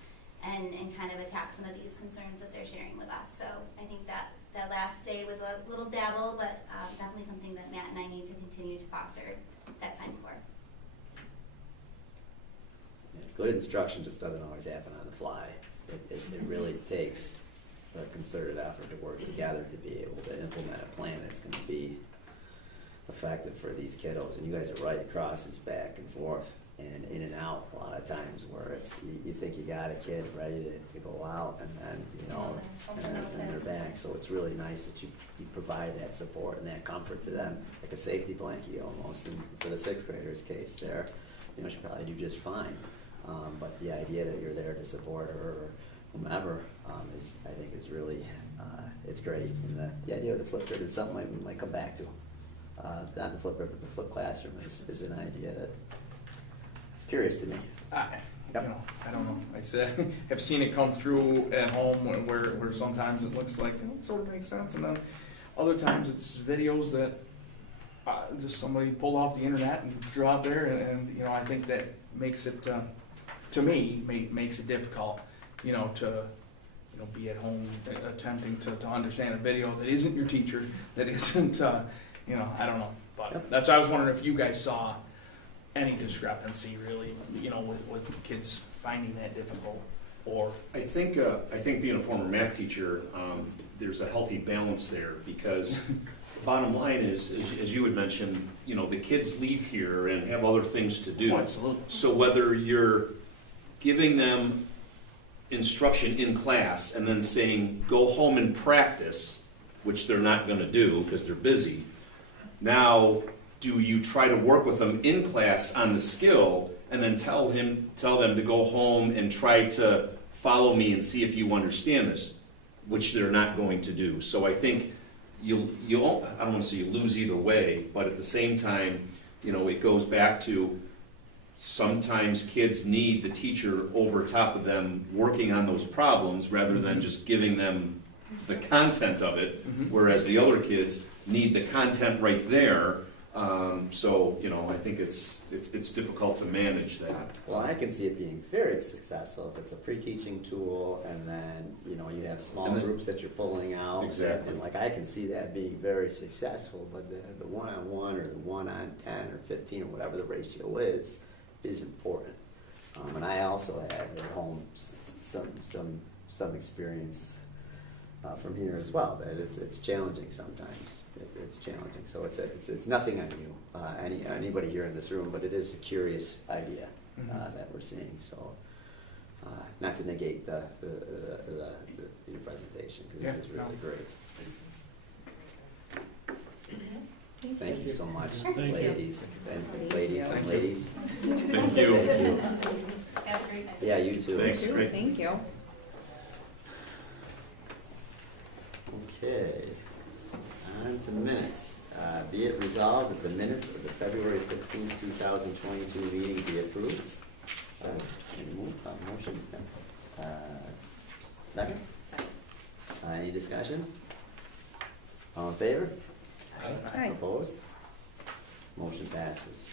and kind of attack some of these concerns that they're sharing with us. So I think that last day was a little dabble, but definitely something that Matt and I need to continue to foster that time for. Good instruction just doesn't always happen on the fly. It really takes a concerted effort to work together to be able to implement a plan that's going to be effective for these kiddos. And you guys are right, it crosses back and forth and in and out a lot of times where it's you think you got a kid ready to go out, and then and they're back. So it's really nice that you provide that support and that comfort to them, like a safety blanket almost. And for the 6th graders case there, she'll probably do just fine. But the idea that you're there to support her or whomever I think is really, it's great. And the idea of the flip grid is something we might come back to. Not the flip grid, but the flip classroom is an idea that is curious to me. I don't know. Have seen it come through at home where sometimes it looks like it sort of makes sense, and then other times it's videos that just somebody pulled off the internet and threw out there, and I think that makes it to me makes it difficult, to be at home attempting to understand a video that isn't your teacher, that isn't I don't know. But that's why I was wondering if you guys saw any discrepancy really, with kids finding that difficult. Or I think being a former math teacher, there's a healthy balance there, because the bottom line is, as you had mentioned, the kids leave here and have other things to do. Oh, absolutely. So whether you're giving them instruction in class and then saying, go home and practice, which they're not going to do because they're busy, now do you try to work with them in class on the skill and then tell them to go home and try to follow me and see if you understand this, which they're not going to do. So I think I don't want to say you lose either way, but at the same time, it goes back to sometimes kids need the teacher over top of them working on those problems rather than just giving them the content of it, whereas the other kids need the content right there, So, I think it's difficult to manage that. Well, I can see it being very successful if it's a pre-teaching tool, and then, you have small And then- groups that you're pulling out. Exactly. And like, I can see that being very successful, but the one-on-one or the 1-on-10 or 15 or whatever the ratio is important. And I also have at home some experience from here as well, that it's challenging sometimes. It's challenging, so it's nothing on you, anybody here in this room, but it is a curious idea that we're seeing. So, not to negate your presentation, because this is really great. Thank you so much, ladies and ladies. Thank Thank you. Thank you. Have a great night. Yeah, you too. Thanks, great. Thank you. Okay, on to minutes. Be it resolved that the minutes of the February 15th, 2022 meeting be approved. Second. Motion. Second? Any discussion? All in favor? Aye. Opposed? Motion passes.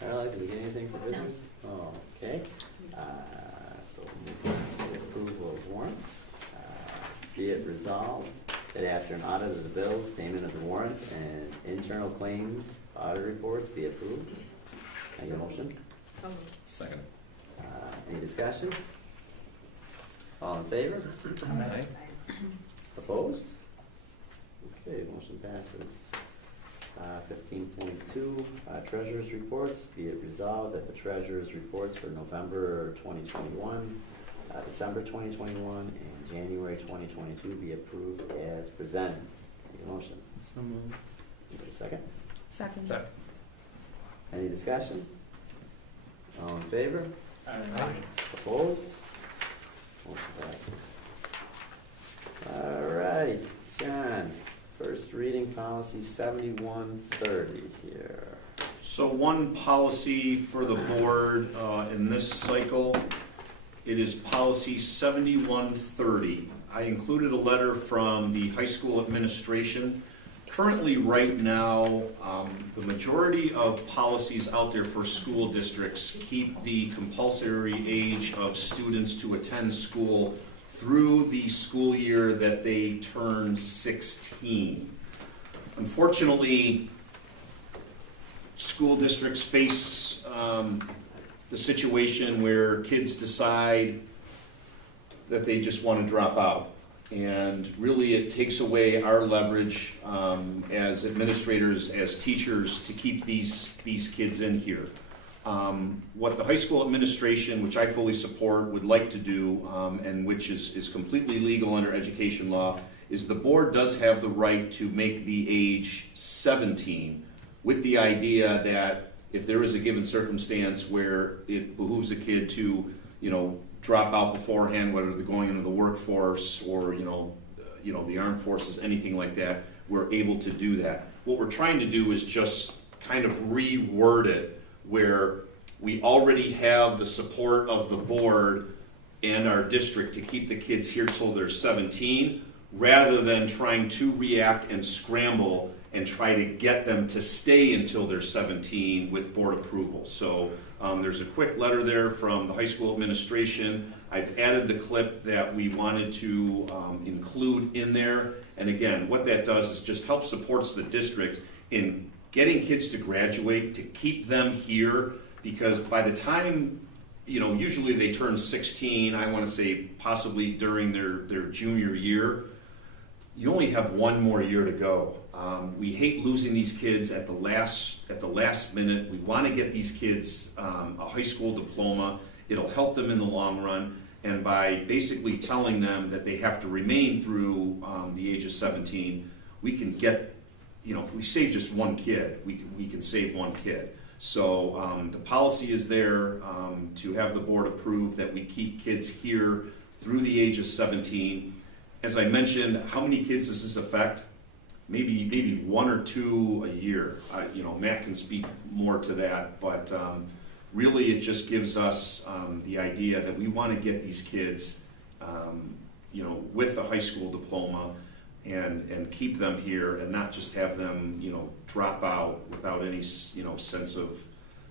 Carla, did we get anything for visitors? Oh, okay. So we'll move on to the approval of warrants. Be it resolved that after an audit of the bills, payment of the warrants, and internal claims, audit reports be approved. Can I get a motion? Second. Any discussion? All in favor? Aye. Opposed? Okay, motion passes. 15.2, treasurer's reports. Be it resolved that the treasurer's reports for November 2021, December 2021, and January 2022 be approved as presented. Need a motion? So moved. Need a second? Second. Second. Any discussion? All in favor? Aye. Opposed? Motion passes. All right, John, first reading policy 7130 here. So one policy for the board in this cycle, it is policy 7130. I included a letter from the high school administration. Currently, right now, the majority of policies out there for school districts keep the compulsory age of students to attend school through the school year that they turn 16. Unfortunately, school districts face the situation where kids decide that they just want to drop out. And really it takes away our leverage as administrators, as teachers, to keep these kids in here. What the high school administration, which I fully support, would like to do, and which is completely legal under education law, is the board does have the right to make the age 17, with the idea that if there is a given circumstance where it behooves a kid to, drop out beforehand, whether they're going into the workforce or, the armed forces, anything like that, we're able to do that. What we're trying to do is just kind of reword it where we already have the support of the board and our district to keep the kids here till they're 17, rather than trying to react and scramble and try to get them to stay until they're 17 with board approval. So there's a quick letter there from the high school administration. I've added the clip that we wanted to include in there. And again, what that does is just help supports the district in getting kids to graduate, to keep them here, because by the time, usually they turn 16, I want to say possibly during their junior year, you only have one more year to go. We hate losing these kids at the last minute. We want to get these kids a high school diploma. It'll help them in the long run. And by basically telling them that they have to remain through the age of 17, we can get, if we save just one kid, we can save one kid. So the policy is there to have the board approve that we keep kids here through the age of 17. As I mentioned, how many kids does this affect? Maybe one or two a year. Matt can speak more to that, but really it just gives us the idea that we want to get these kids, with a high school diploma, and keep them here and not just have them, drop out without any, sense of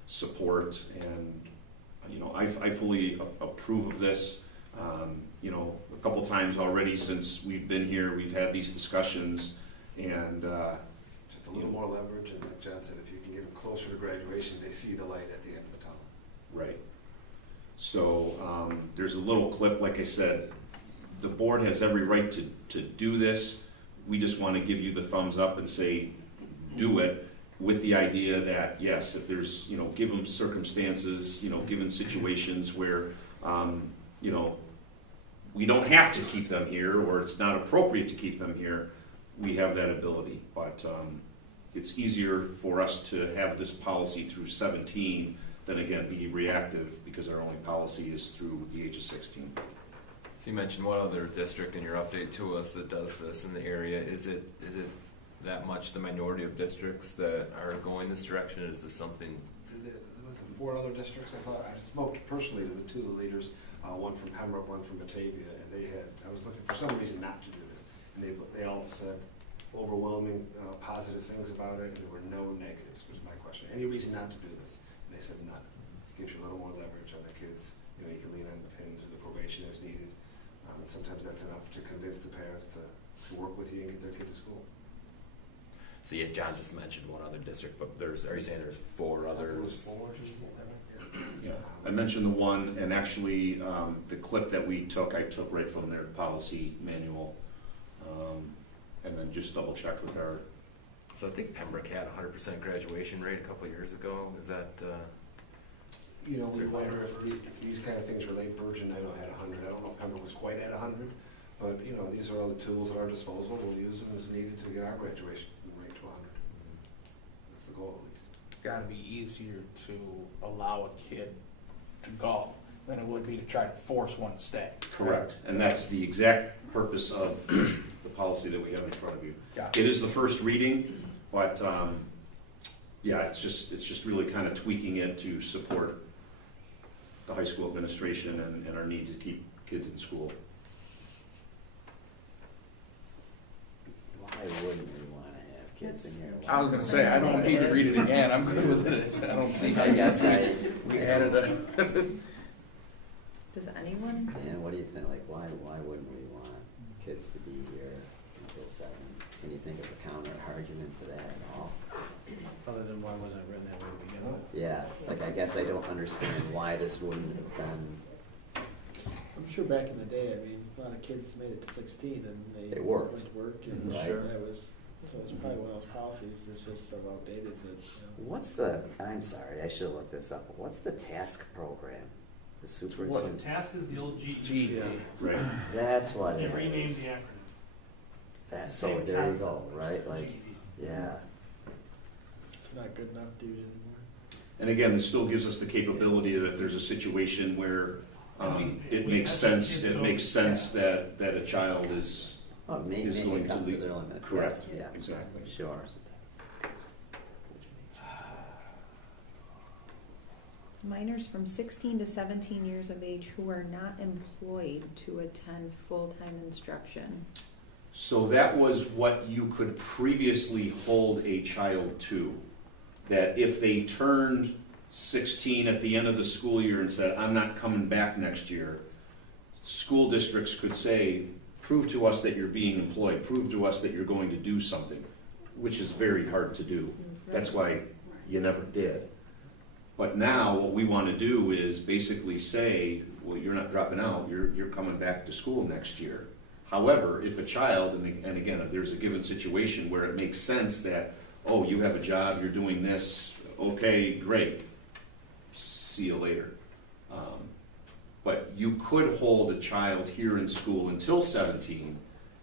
support. And, I fully approve of this. A couple times already since we've been here, we've had these discussions, and Just a little more leverage, and like John said, if you can get them closer to graduation, they see the light at the end of the tunnel. right. So there's a little clip, like I said, the board has every right to do this. We just want to give you the thumbs up and say, do it, with the idea that, yes, if there's, given circumstances, given situations where, we don't have to keep them here, or it's not appropriate to keep them here, we have that ability. But it's easier for us to have this policy through 17 than, again, be reactive, because our only policy is through the age of 16. So you mentioned one other district in your update to us that does this in the area. Is it that much the minority of districts that are going this direction? Is this something? With the 4 other districts, I spoke personally to the 2 of the leaders, one from Pembroke, one from Batavia, and I was looking for some reason not to do this, and they all said overwhelming positive things about it, and there were no negatives, was my question. Any reason not to do this? And they said none. It gives you a little more leverage on the kids. You can lean on the pins or the probation as needed. And sometimes that's enough to convince the parents to work with you and get their kid to school. So yeah, John just mentioned one other district, but are you saying there's 4 others? Yeah, I mentioned the one, and actually the clip that I took right from their policy manual, and then just double checked with our. So I think Pembroke had 100% graduation rate a couple of years ago. Is that? We wonder if these kind of things relate. Virgin, I know, had 100. I don't know if Pembroke was quite at 100, but these are all the tools at our disposal. We'll use them as needed to get our graduation rate to 100. That's the goal, at least. It's got to be easier to allow a kid to go than it would be to try to force one to stay. Correct, and that's the exact purpose of the policy that we have in front of you. Gotcha. It is the first reading, but yeah, it's just really kind of tweaking it to support the high school administration and our need to keep kids in school. Why wouldn't we want to have kids in here? I was going to say, I don't need to read it again. I'm good with it. I don't see how we added a. Does anyone? Yeah, what do you think? Like, why wouldn't we want kids to be here until 7? Can you think of a counter argument to that at all? Other than why wasn't it written that way to begin with? Yeah, I guess I don't understand why this wouldn't have been. I'm sure back in the day, a lot of kids made it to 16 and they worked. went to work, and Right. so it's probably one of those policies that's just so outdated that. I'm sorry, I should have looked this up. What's the task program? The The superintendent. task is the old GED. GED. Right. That's what They it renamed is. the acronym. That's It's the so same there you concept, go, but right? it's Like, GED. yeah. It's not good enough to do it anymore. And again, this still gives us the capability that if there's a situation where it makes sense, that a child is Maybe going to come to lead. their limit. Correct, Yeah, exactly. sure. Minors from 16 to 17 years of age who are not employed to attend full-time instruction. So that was what you could previously hold a child to. That if they turned 16 at the end of the school year and said, I'm not coming back next year, school districts could say, prove to us that you're being employed, prove to us that you're going to do something, which is very hard to do. That's why you never did. But now what we want to do is basically say, well, you're not dropping out, you're coming back to school next year. However, if a child, and again, if there's a given situation where it makes sense that, oh, you have a job, you're doing this, okay, great, see you later. But you could hold a child here in school until 17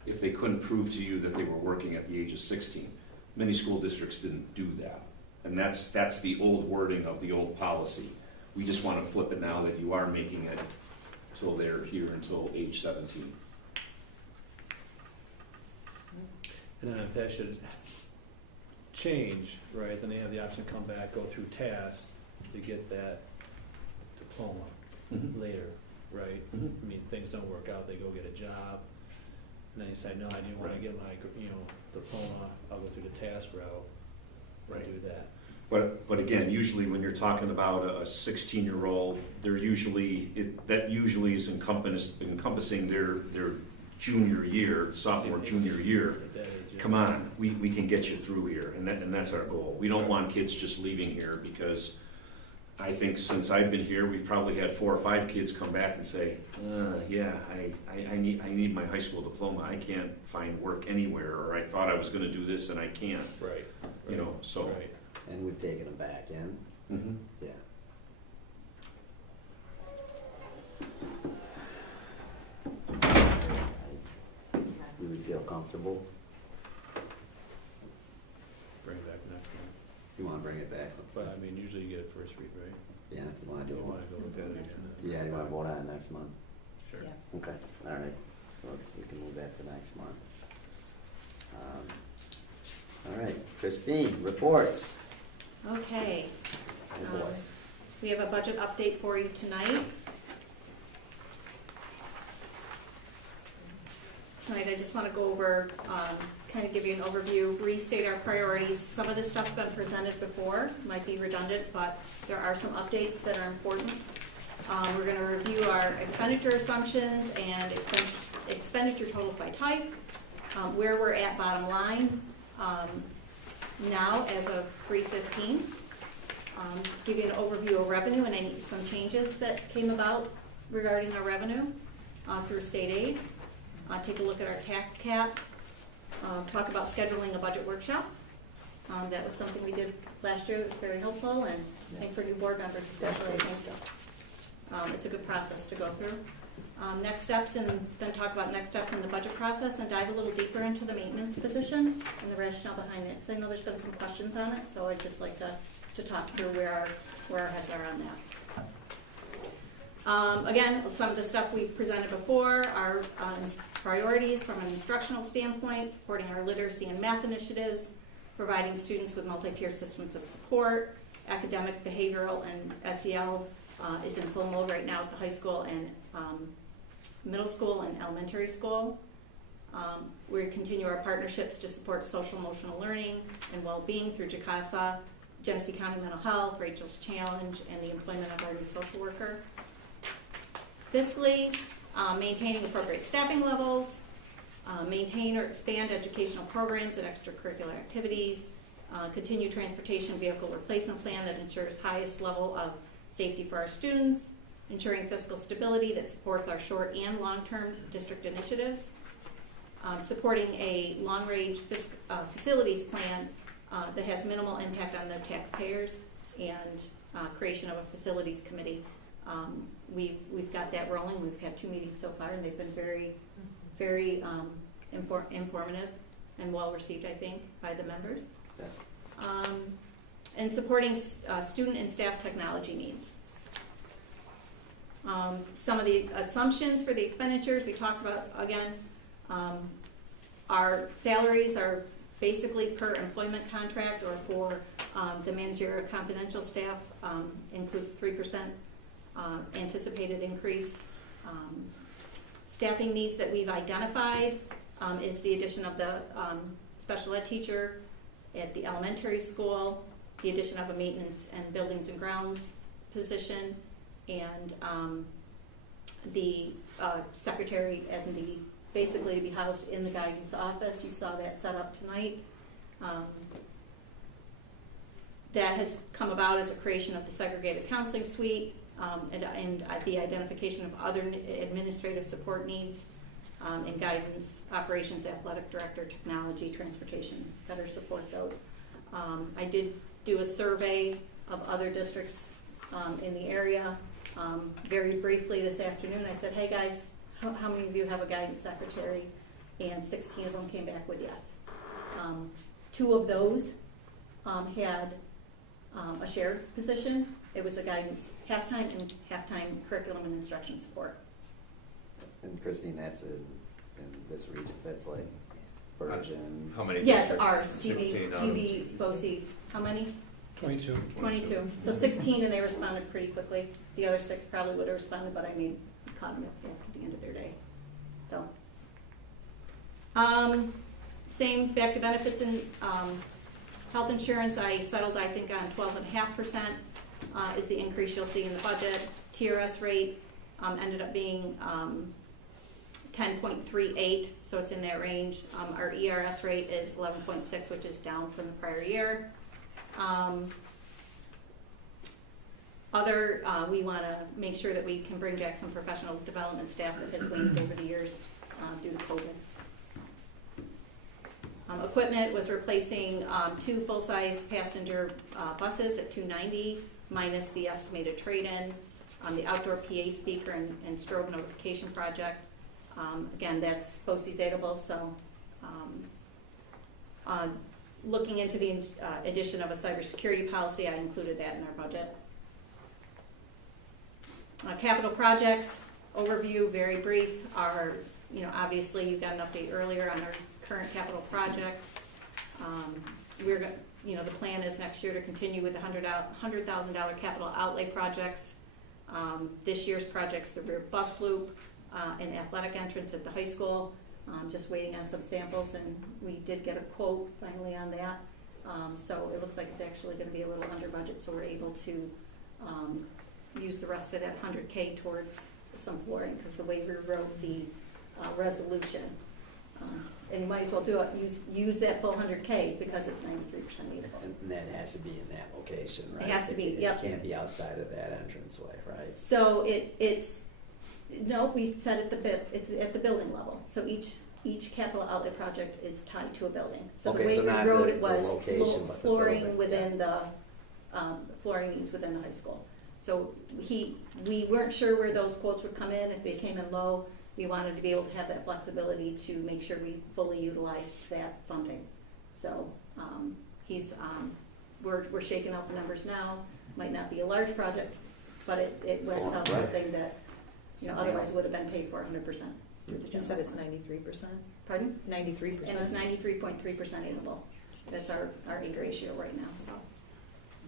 if they couldn't prove to you that they were working at the age of 16. Many school districts didn't do that. And that's the old wording of the old policy. We just want to flip it now that you are making it till they're here until age 17. And then if that should change, right, then they have the option to come back, go through tasks to get that diploma later, right? I mean, things don't work out, they go get a job. and then you say, no, I didn't wanna get my, diploma, I'll go through the task route and do that. But again, usually when you're talking about a 16-year-old, that usually is encompassing their junior year, sophomore, junior year. At that age, yeah. Come on, we can get you through here, and that's our goal. We don't want kids just leaving here, because I think since I've been here, we've probably had 4 or 5 kids come back and say, yeah, I need my high school diploma. I can't find work anywhere, or I thought I was going to do this and I can't. Right. So. Right. And we've taken them back in. Mm-hmm. Yeah. You would feel comfortable? Bring it back next month. You want to bring it back? But I mean, usually you get a first read, right? Yeah, you want to do You it? wanna go look at it again. Yeah, you want to vote on it next month? Sure. Yeah. Okay, all right. So we can move that to next month. All right, Christine, reports. Okay. Oh, boy. We have a budget update for you tonight. Tonight, I just want to go over, kind of give you an overview, restate our priorities. Some of this stuff's been presented before, might be redundant, but there are some updates that are important. We're going to review our expenditure assumptions and expenditure totals by type, where we're at bottom line now as of 3/15. Give you an overview of revenue and some changes that came about regarding our revenue through state aid. Take a look at our tax cap. Talk about scheduling a budget workshop. That was something we did last year that was very helpful, and I think for new board members especially, I think it's a good process to go through. Next steps, and then talk about next steps in the budget process and dive a little deeper into the maintenance position and the rationale behind it. Because I know there's been some questions on it, so I'd just like to talk through where our heads are on that. Again, some of the stuff we presented before are priorities from an instructional standpoint, supporting our literacy and math initiatives, providing students with multi-tiered systems of support, academic, behavioral, and SEL is in full mode right now at the high school and middle school and elementary school. We continue our partnerships to support social emotional learning and well-being through JACASA, Genesee County Mental Health, Rachel's Challenge, and the employment of our new social worker. Fiscally, maintaining appropriate staffing levels, maintain or expand educational programs and extracurricular activities, continue transportation vehicle replacement plan that ensures highest level of safety for our students, ensuring fiscal stability that supports our short and long-term district initiatives, supporting a long-range facilities plan that has minimal impact on the taxpayers, and creation of a facilities committee. We've got that rolling. We've had 2 meetings so far, and they've been very, very informative and well received, I think, by the members. Yes. And supporting student and staff technology needs. Some of the assumptions for the expenditures we talked about again. Our salaries are basically per employment contract, or for the managerial confidential staff includes 3% anticipated increase. Staffing needs that we've identified is the addition of the special ed teacher at the elementary school, the addition of a maintenance and buildings and grounds position, and the secretary and the basically to be housed in the guidance office. You saw that set up tonight. That has come about as a creation of the segregated counseling suite and the identification of other administrative support needs in guidance, operations, athletic director, technology, transportation, better support those. I did do a survey of other districts in the area very briefly this afternoon. I said, hey guys, how many of you have a guidance secretary? And 16 of them came back with yes. 2 of those had a shared position. It was a guidance half-time and half-time curriculum and instruction support. And Christine, that's in this region, that's like Bergen. How many Yeah, it's districts? ours, 16 GB, BOCES. How many? 22. 22. So 16, and they responded pretty quickly. The other 6 probably would have responded, but I caught them at the end of their day. So Same, back to benefits and health insurance, I settled, I think, on 12.5% is the increase you'll see in the budget. TRS rate ended up being 10.38, so it's in that range. Our ERS rate is 11.6, which is down from the prior year. We want to make sure that we can bring back some professional development staff that has waned over the years due to COVID. Equipment was replacing 2 full-size passenger buses at 290 minus the estimated trade-in. The outdoor PA speaker and strobe notification project. Again, that's post-usable, so looking into the addition of a cybersecurity policy, I included that in our budget. Capital projects overview, very brief. Obviously you got an update earlier on our current capital project. The plan is next year to continue with the $100,000 capital outlay projects. This year's projects, the rear bus loop and athletic entrance at the high school. Just waiting on some samples, and we did get a quote finally on that. So it looks like it's actually going to be a little under budget, so we're able to use the rest of that $100K towards some flooring because the way we wrote the resolution. And you might as well use that full $100K because it's 93% eatable. And that has to be in that location, right? It has to be, yep. It can't be outside of that entranceway, right? So we said it's at the building level. So each capital outlay project is tied to a building. So Okay, the way so we not wrote the- it was the location, but the flooring building, within the flooring needs within the high school. So we weren't sure where those quotes would come in. If they came in low, we wanted to be able to have that flexibility to make sure we fully utilized that funding. So we're shaking out the numbers now. Might not be a large project, but it works out something that otherwise would have been paid for 100%. You said it's 93%? Pardon? 93%. And it's 93.3% eatable. That's our aid ratio right now. So.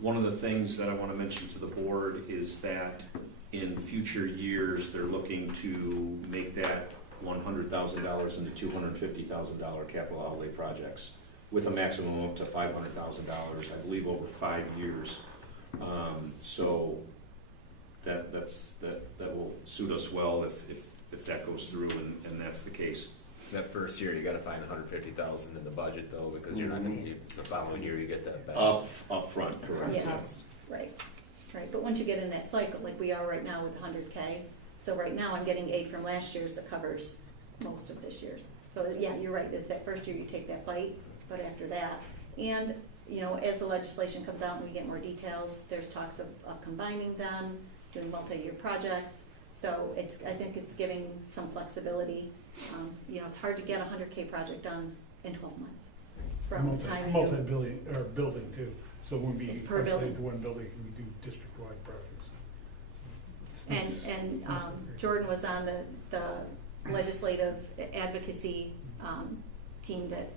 One of the things that I want to mention to the board is that in future years, they're looking to make that $100,000 into $250,000 capital outlay projects with a maximum up to $500,000, I believe, over 5 years. So that will suit us well if that goes through and that's the case. That first year, you got to find $150,000 in the budget though, because you're not going to. The following year, you get that back. Up front, correct? Yes, right. But once you get in that cycle, like we are right now with 100K, so right now I'm getting aid from last year's that covers most of this year's. So yeah, you're right. It's that first year you take that bite, but after that, and as the legislation comes out and we get more details, there's talks of combining them, doing multi-year projects. So I think it's giving some flexibility. It's hard to get a 100K project done in 12 months. From the time Multi-billion, or building too, so it wouldn't be per isolated building. to one building, it can be do district-wide projects. And Jordan was on the legislative advocacy team that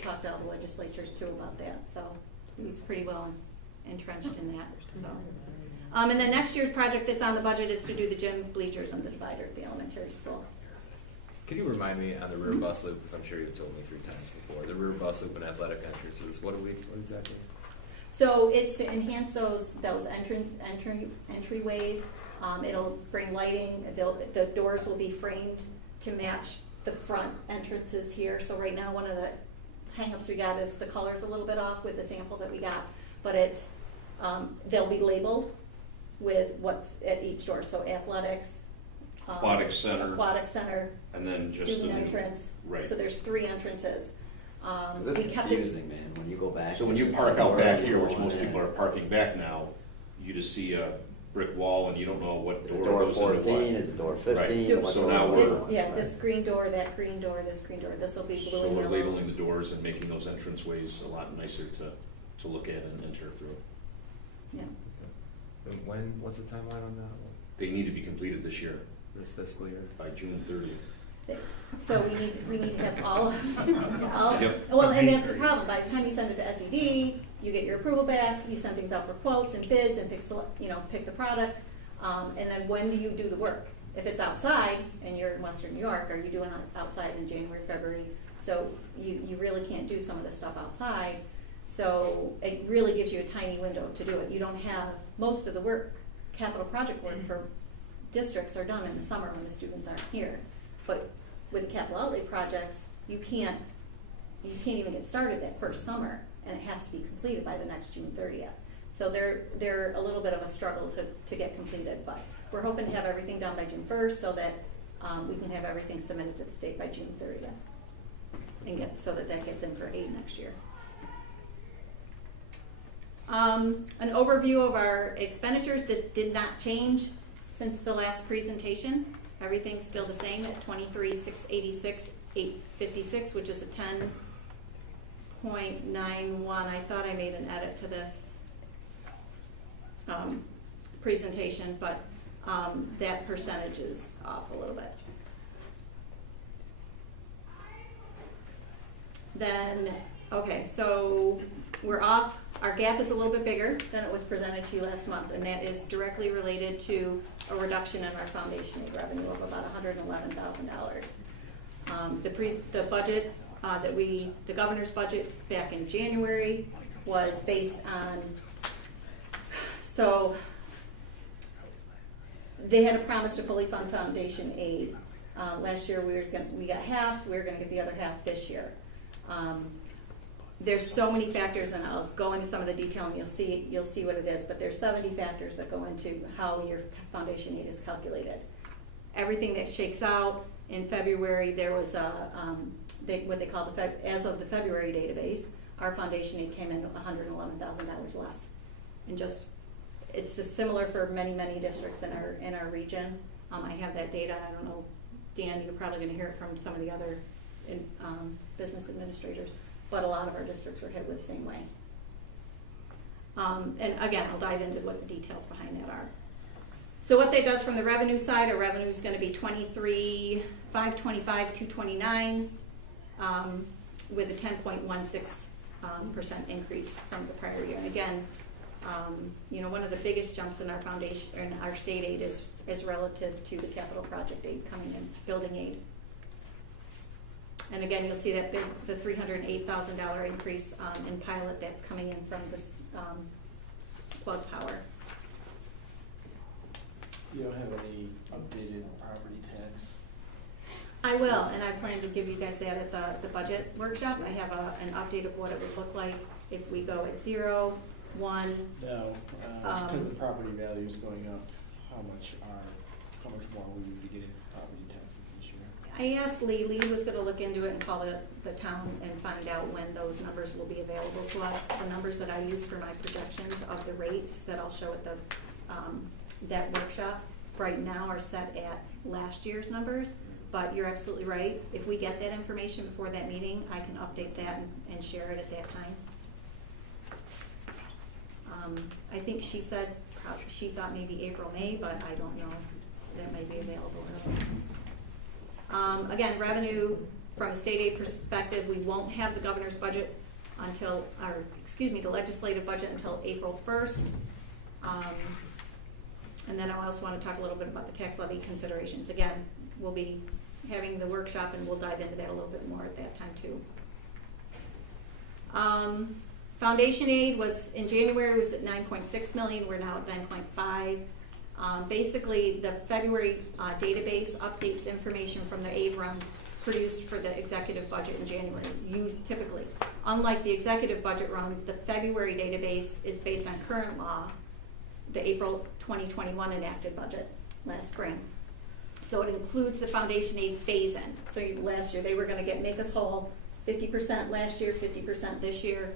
talked to all the legislatures too about that. So he's pretty well entrenched in that. So. And then next year's project that's on the budget is to do the gym bleachers and the divider at the elementary school. Can you remind me on the rear bus loop, because I'm sure you've told me 3 times before, the rear bus loop and athletic entrances, what exactly? So it's to enhance those entryways. It'll bring lighting. The doors will be framed to match the front entrances here. So right now, one of the hang-ups we got is the color's a little bit off with the sample that we got, but they'll be labeled with what's at each door. So athletics, Aquatic center, and then just student entrance. Right. So there's 3 entrances. That's confusing, man, when you go back. So when you park out back here, which most people are parking back now, you just see a brick wall and you don't know what door goes into what. Is it door 14, is it door 15? Right. So now this green door, that green door, this green door. This will be blue So and we're yellow. labeling the doors and making those entranceways a lot nicer to look at and enter through. Yeah. And what's the timeline on that one? They need to be completed this year. This fiscal year? By June 30th. So we need to have all. Yep. Well, and that's the problem. By the time you send it to SED, you get your approval back. You send things out for quotes and bids and pick the product. And then when do you do the work? If it's outside and you're in Western New York, are you doing it outside in January, February? So you really can't do some of this stuff outside. So it really gives you a tiny window to do it. You don't have, most of the work, capital project work for districts are done in the summer when the students aren't here. But with capital outlay projects, you can't even get started that first summer, and it has to be completed by the next June 30th. So they're a little bit of a struggle to get completed, but we're hoping to have everything done by June 1st so that we can have everything submitted to the state by June 30th, and so that gets in for aid next year. An overview of our expenditures. This did not change since the last presentation. Everything's still the same at $23,686,856, which is a 10.91. I thought I made an edit to this presentation, but that percentage is off a little bit. Then, okay, so we're off. Our gap is a little bit bigger than it was presented to you last month, and that is directly related to a reduction in our foundation aid revenue of about $111,000. The budget the governor's budget back in January was based on, so they had a promise to fully fund foundation aid. Last year we got half. We're going to get the other half this year. There's so many factors, and I'll go into some of the detail, and you'll see what it is. But there's 70 factors that go into how your foundation aid is calculated. Everything that shakes out in February, there was what they call as of the February database. Our foundation aid came in $111,000 less, and it's similar for many districts in our region. I have that data. I don't know, Dan, you're probably going to hear it from some of the other business administrators. But a lot of our districts are hit with the same way. And again, I'll dive into what the details behind that are. So what that does from the revenue side, our revenue is going to be $23,525,229 with a 10.16% increase from the prior year. And again, one of the biggest jumps in our foundation or in our state aid is relative to the capital project aid coming in, building aid. And again, you'll see that the $308,000 increase in pilot that's coming in from this plug power. You don't have any updated property tax? I will, and I plan to give you guys that at the budget workshop. I have an update of what it would look like if we go at 0, 1. No, because the property value is going up. How much more will you be getting for property taxes this year? I asked Lee was going to look into it and call the town and find out when those numbers will be available to us. The numbers that I use for my projections of the rates that I'll show at that workshop right now are set at last year's numbers, but you're absolutely right. If we get that information before that meeting, I can update that and share it at that time. I think she said she thought maybe April, May, but I don't know. That may be available early. Again, revenue from a state aid perspective, we won't have the governor's budget the legislative budget until April 1st. And then I also want to talk a little bit about the tax levy considerations. Again, we'll be having the workshop and we'll dive into that a little bit more at that time too. Foundation aid was in January was at $9.6 million. We're now at $9.5. Basically, the February database updates information from the aid runs produced for the executive budget in January. Typically, unlike the executive budget runs, the February database is based on current law, the April 2021 enacted budget last spring. So it includes the foundation aid phase-in. So last year they were going to make us whole 50% last year, 50% this year.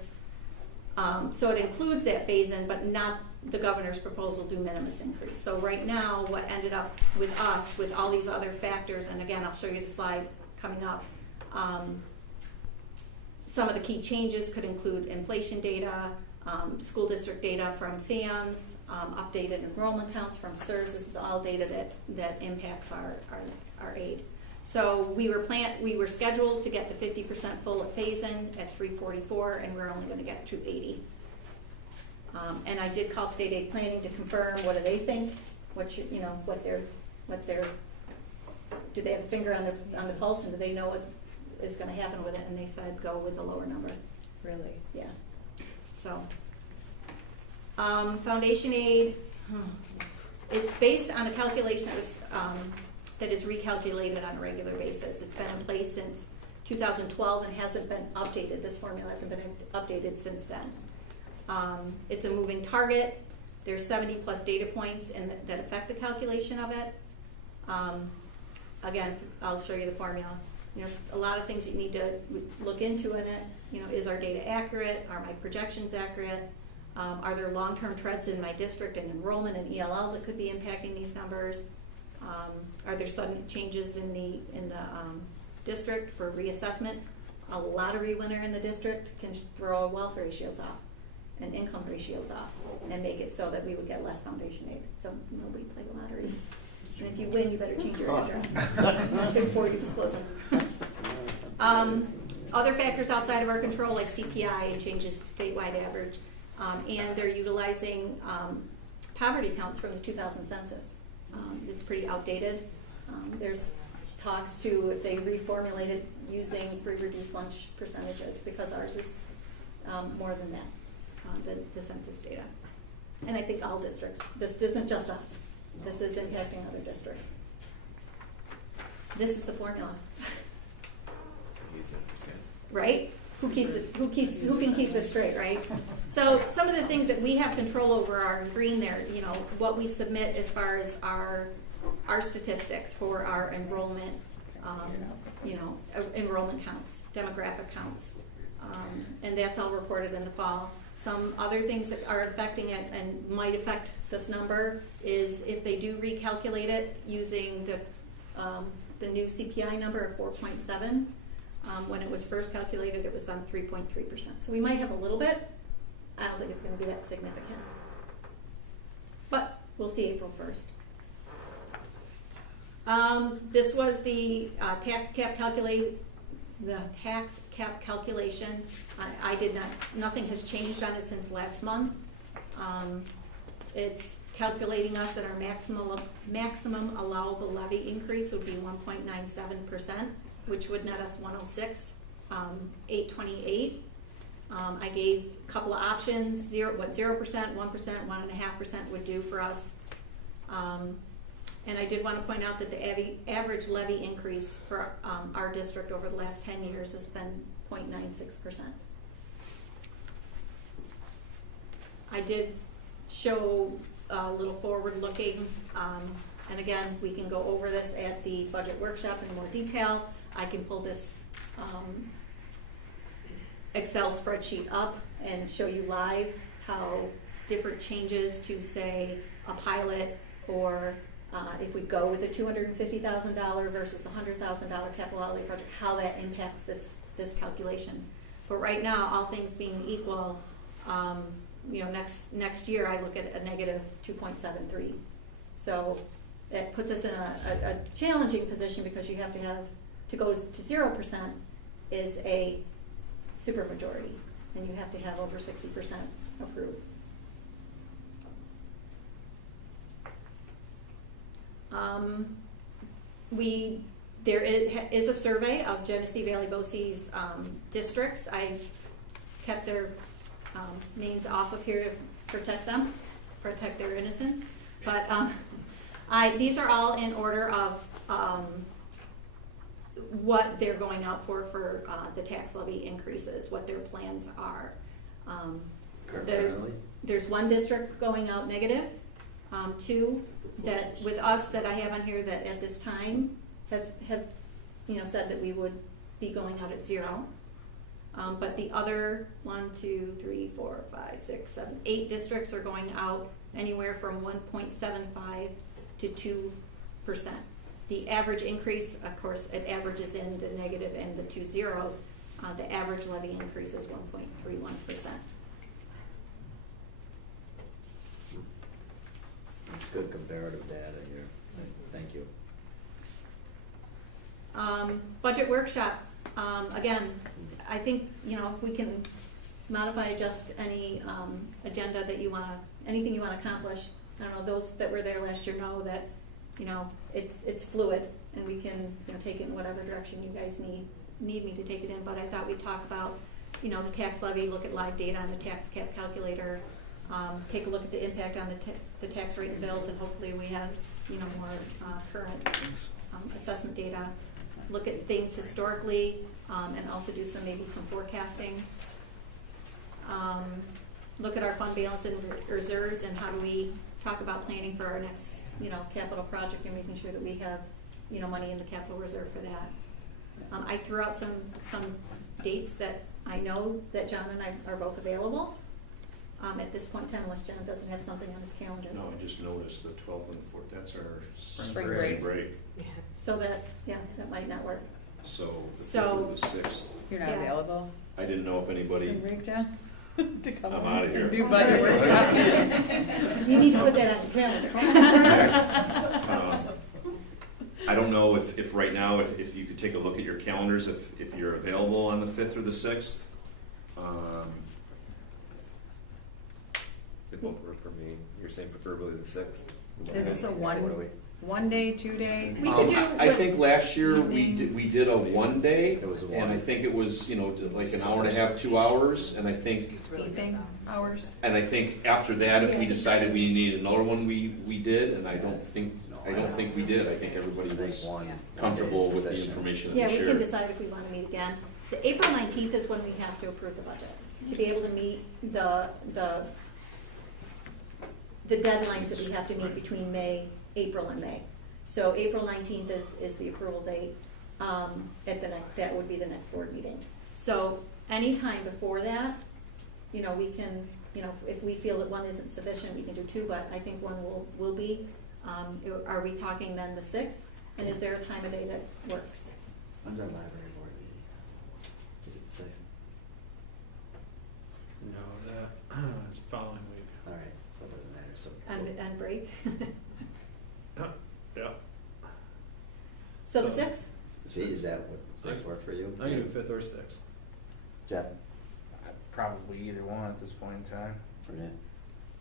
So it includes that phase-in, but not the governor's proposal de minimis increase. So right now, what ended up with us, with all these other factors, and again, I'll show you the slide coming up, some of the key changes could include inflation data, school district data from SAMS, updated enrollment counts from CSRS. This is all data that impacts our aid. So we were scheduled to get the 50% full at phase-in at 344, and we're only going to get 280. And I did call state aid planning to confirm what do they think, do they have a finger on the pulse, and do they know is gonna happen with it, and they said go with the lower number. Really? Yeah. So, foundation aid, it's based on a calculation that is recalculated on a regular basis. It's been in place since 2012 and hasn't been updated. This formula hasn't been updated since then. It's a moving target. There's 70 plus data points that affect the calculation of it. Again, I'll show you the formula. You know, a lot of things you need to look into in it. You know, is our data accurate? Are my projections accurate? Are there long-term trends in my district and enrollment and ELL that could be impacting these numbers? Are there sudden changes in the district for reassessment? A lottery winner in the district can throw wealth ratios off and income ratios off and make it so that we would get less foundation aid. So nobody play the lottery. And if you win, you better change your address before you disclose them. Other factors outside of our control, like CPI and changes to statewide average, and they're utilizing poverty counts from the 2000 census. It's pretty outdated. There's talks to if they reformulate it using free reduced lunch percentages, because ours is more than that, the census data. And I think all districts. This isn't just us. This is impacting other districts. This is the formula. Easy to understand. Right? Who can keep this straight, right? So some of the things that we have control over are in green there, you know, what we submit as far as our statistics for our enrollment, enrollment counts, demographic counts. And that's all reported in the fall. Some other things that are affecting it and might affect this number is if they do recalculate it using the new CPI number of 4.7. When it was first calculated, it was on 3.3%. So we might have a little bit. I don't think it's going to be that significant. But we'll see April 1st. This was the tax cap calculation. I did not, nothing has changed on it since last month. It's calculating us that our maximum allowable levy increase would be 1.97%, which would net us 106,828. I gave a couple of options, 0%, 1%, 1.5% would do for us. And I did want to point out that the average levy increase for our district over the last 10 years has been 0.96%. I did show a little forward looking, and again, we can go over this at the budget workshop in more detail. I can pull this Excel spreadsheet up and show you live how different changes to, say, a pilot, or if we go with a $250,000 versus a $100,000 capital outlay project, how that impacts this calculation. But right now, all things being equal, next year I look at a negative 2.73. So it puts us in a challenging position, because you have to go to 0% is a supermajority, and you have to have over 60% approved. There is a survey of Genesee Valley BOCES districts. I kept their names off of here to protect their innocence. But these are all in order of what they're going out for the tax levy increases, what their plans are. There's one district going out negative, two that with us that I have on here that at this time have said that we would be going out at 0. But the other 8 districts are going out anywhere from 1.75 to 2%. The average increase, of course, it averages in the negative and the 2 zeros. The average levy increase is 1.31%. That's good comparative data here. Thank you. Budget workshop. Again, I think we can modify, adjust any agenda that you want to, anything you want to accomplish. I don't know, those that were there last year know that it's fluid, and we can take it in whatever direction you guys need. need me to take it in, but I thought we'd talk about, you know, the tax levy, look at live data on the tax cap calculator, take a look at the impact on the tax rate and bills, and hopefully we have, you know, more current assessment data. Look at things historically, and also do maybe some forecasting. Look at our fund balance and reserves, and how do we talk about planning for our next, you know, capital project, and making sure that we have, you know, money in the capital reserve for that. I threw out some dates that I know that John and I are both available at this point in time, unless John doesn't have something on his calendar. No, I just noticed the 12th and the 4th, that's our Spring break. So that, yeah, that might not work. So the 5th or the 6th. You're not Yeah. available? I didn't know if anybody, Spring break, John? To come I'm in out of here. and do budget workshop. You need to put that on the calendar. I don't know if right now, if you could take a look at your calendars, if you're available on the 5th or the 6th. They both work for me. You're saying preferably the 6th. Is this a one day, 2 day? We could do. I think last year we did a 1 day, It was a and I one. think it was, you know, like an hour and a half, 2 hours, and I think Evening hours? after that, if we decided we needed another one, we did, and I don't think we did. I think everybody was comfortable with the information that Yeah, we we shared. can decide if we want to meet again. The April 19th is when we have to approve the budget. To be able to meet the deadlines that we have to meet between April and May. So April 19th is the approval date, that would be the next board meeting. So anytime before that, you know, we can, you know, if we feel that one isn't sufficient, we can do 2, but I think 1 will be. Are we talking then the 6th? And is there a time of day that works? When's our library board meeting? Is it 6th? No, it's the following week. All right, so it doesn't matter. So And break? Yeah. So the 6th? see, is that what 6 work for you? I can do 5th or 6th. Jeff, Probably either one at this point in time. for me?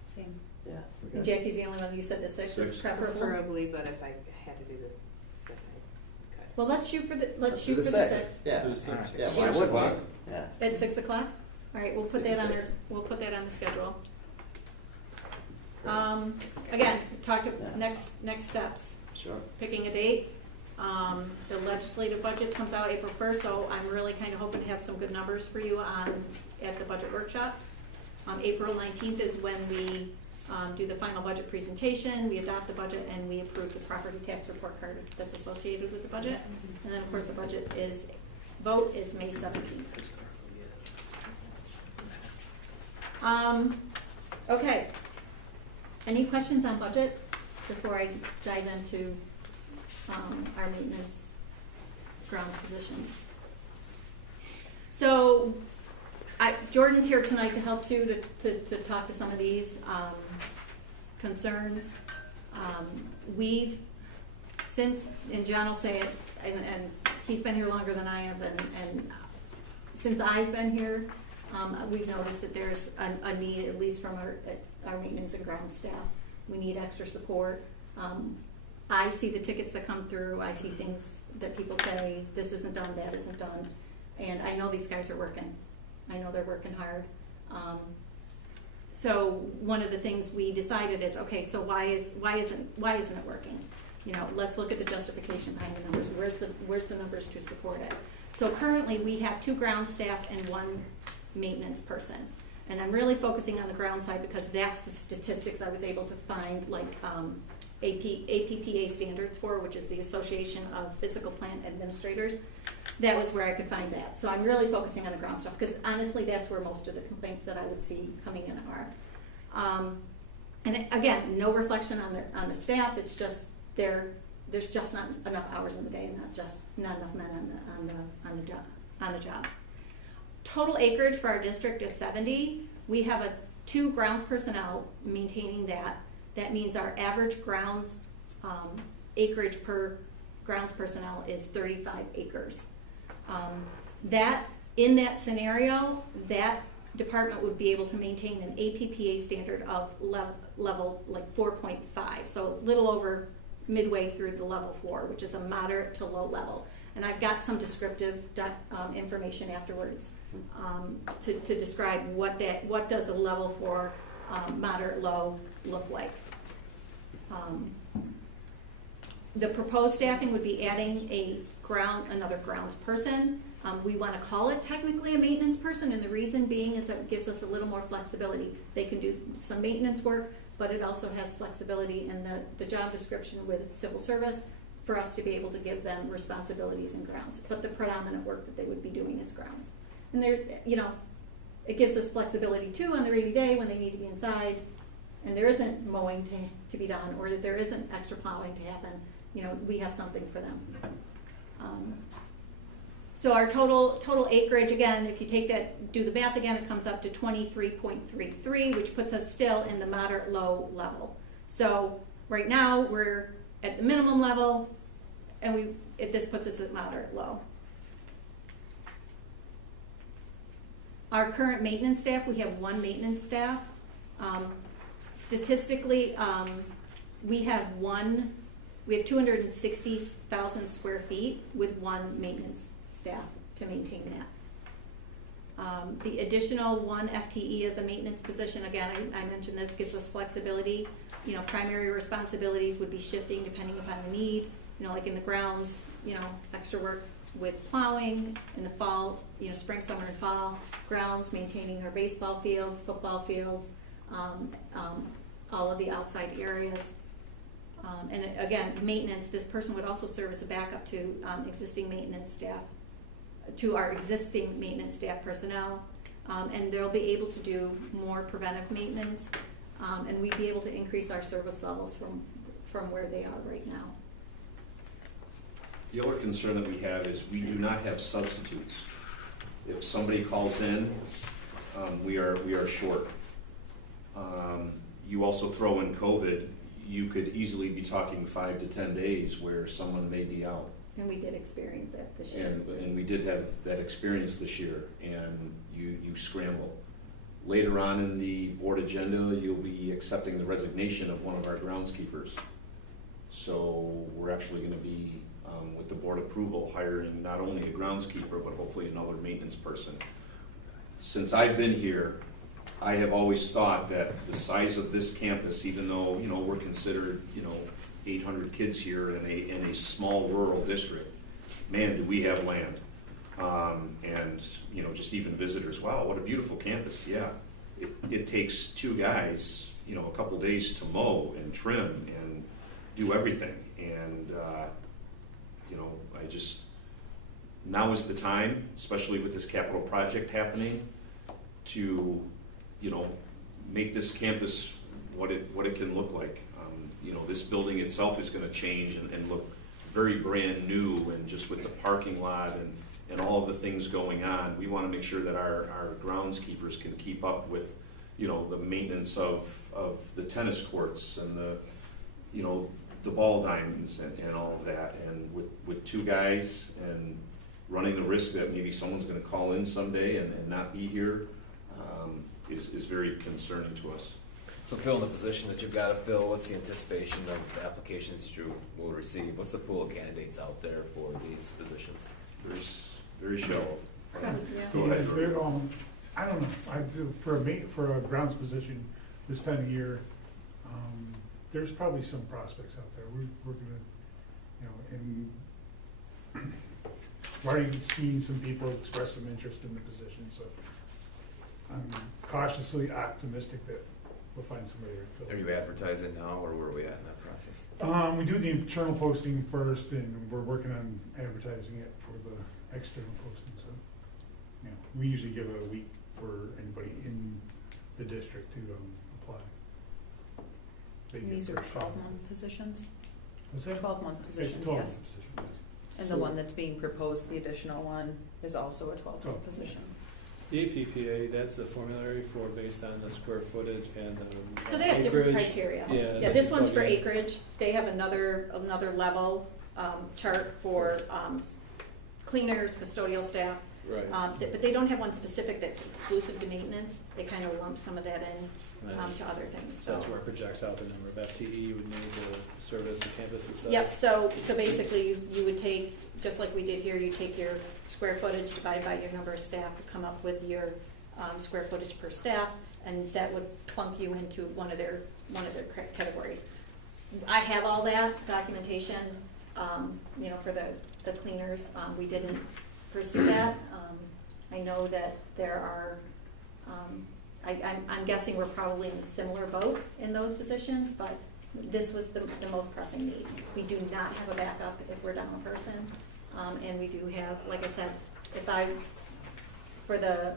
Same. Yeah. we're And good. Jackie's the only one, you said the 6th is 6th. preferable? Preferably, but if I had to do this, then I Well, let's shoot for the, Let's do the 6th. Yeah. Let's do the 6th. Yeah, why 6 wouldn't o'clock? we? Yeah. At 6 o'clock? All right, we'll put 6 that to on 6. we'll put that on the schedule. Again, talk to Yeah. next steps. Sure. Picking a date. The legislative budget comes out April 1st, so I'm really kind of hoping to have some good numbers for you at the budget workshop. April 19th is when we do the final budget presentation, we adopt the budget, and we approve the property tax report card that's associated with the budget. And then, of course, the budget vote is May 17th. Okay. Any questions on budget before I dive into our maintenance grounds position? So, Jordan's here tonight to help too, to talk to some of these concerns. We've since, and John will say it, and he's been here longer than I have, and since I've been here, we've noticed that there's a need, at least from our maintenance and ground staff. We need extra support. I see the tickets that come through. I see things that people say, this isn't done, that isn't done. And I know these guys are working. I know they're working hard. So one of the things we decided is, okay, so why isn't it working? You know, let's look at the justification behind the numbers. Where's the numbers to support it? So currently we have 2 ground staff and 1 maintenance person. And I'm really focusing on the ground side because that's the statistics I was able to find, like APPA standards for, which is the Association of Physical Plant Administrators. That was where I could find that. So I'm really focusing on the ground stuff because honestly, that's where most of the complaints that I would see coming in are. And again, no reflection on the staff. It's just there's just not enough hours in the day, and not enough men on the job. Total acreage for our district is 70. We have 2 grounds personnel maintaining that. That means our average grounds acreage per grounds personnel is 35 acres. That in that scenario, that department would be able to maintain an APPA standard of level like 4.5, so a little over midway through the level 4, which is a moderate to low level. And I've got some descriptive information afterwards to describe what does a level for moderate low look like. The proposed staffing would be adding another grounds person. We want to call it technically a maintenance person, and the reason being is that it gives us a little more flexibility. They can do some maintenance work, but it also has flexibility in the job description with civil service for us to be able to give them responsibilities in grounds. But the predominant work that they would be doing is grounds. And there, it gives us flexibility too on the rainy day when they need to be inside, and there isn't mowing to be done, or there isn't extra plowing to happen. We have something for them. So our total acreage, again, if you do the math again, it comes up to 23.33, which puts us still in the moderate low level. So right now we're at the minimum level, and this puts us at moderate low. Our current maintenance staff, we have one maintenance staff. Statistically, we have 260,000 square feet with one maintenance staff to maintain that. The additional one FTE is a maintenance position. Again, I mentioned this gives us flexibility. Primary responsibilities would be shifting depending upon the need. Like in the grounds, extra work with plowing in the fall, spring, summer, and fall. Grounds, maintaining our baseball fields, football fields, all of the outside areas. And again, maintenance, this person would also serve as a backup to existing maintenance staff, to our existing maintenance staff personnel. And they'll be able to do more preventive maintenance, and we'd be able to increase our service levels from where they are right now. The other concern that we have is we do not have substitutes. If somebody calls in, we are short. You also throw in COVID, you could easily be talking 5 to 10 days where someone may be out. And we did experience that this year. And we did have that experience this year, and you scramble. Later on in the board agenda, you'll be accepting the resignation of one of our groundskeepers. So we're actually going to be, with the board approval, hiring not only a groundskeeper, but hopefully another maintenance person. Since I've been here, I have always thought that the size of this campus, even though, we're considered, 800 kids here in a small rural district, man, do we have land. And, just even visitors, wow, what a beautiful campus. Yeah, it takes 2 guys, a couple days to mow and trim and do everything. And, now is the time, especially with this capital project happening, to, make this campus what it can look like. This building itself is going to change and look very brand new, and just with the parking lot and all of the things going on, we want to make sure that our groundskeepers can keep up with, the maintenance of the tennis courts and the ball diamonds and all of that. And with 2 guys and running the risk that maybe someone's going to call in someday and not be here is very concerning to us. So filling the position that you've got to fill, what's the anticipation of the applications that you will receive? What's the pool of candidates out there for these positions? Very shallow. Yeah. Go ahead. I don't know. I do for a grounds position this time of year. There's probably some prospects out there. We're gonna, and we're already seeing some people express some interest in the position. So I'm cautiously optimistic that we'll find somebody to fill. Are you advertising now, or where are we at in that process? We do the internal posting first, and we're working on advertising it for the external posting. So, we usually give a week for anybody in the district to apply. These are 12-month positions? What's that? 12-month positions, It's 12 yes. position, yes. And the one that's being proposed, the additional one, is also a 12-month position. The APPA, that's the formulary for based on the square footage and So they have different acreage. criteria. Yeah, This one's for acreage. They have another level chart for cleaners, custodial staff. Right. But they don't have one specific that's exclusive to maintenance. They kind of lump some of that in to other things, so. That's where it projects out the number of FTE you would need to service the campus itself. Yep, so basically you would take, just like we did here, you take your square footage divided by your number of staff to come up with your square footage per staff, and that would plunk you into one of their categories. I have all that documentation, for the cleaners. We didn't pursue that. I know that there are, I'm guessing we're probably in a similar boat in those positions, but this was the most pressing need. We do not have a backup if we're down a person. And we do have, like I said, for the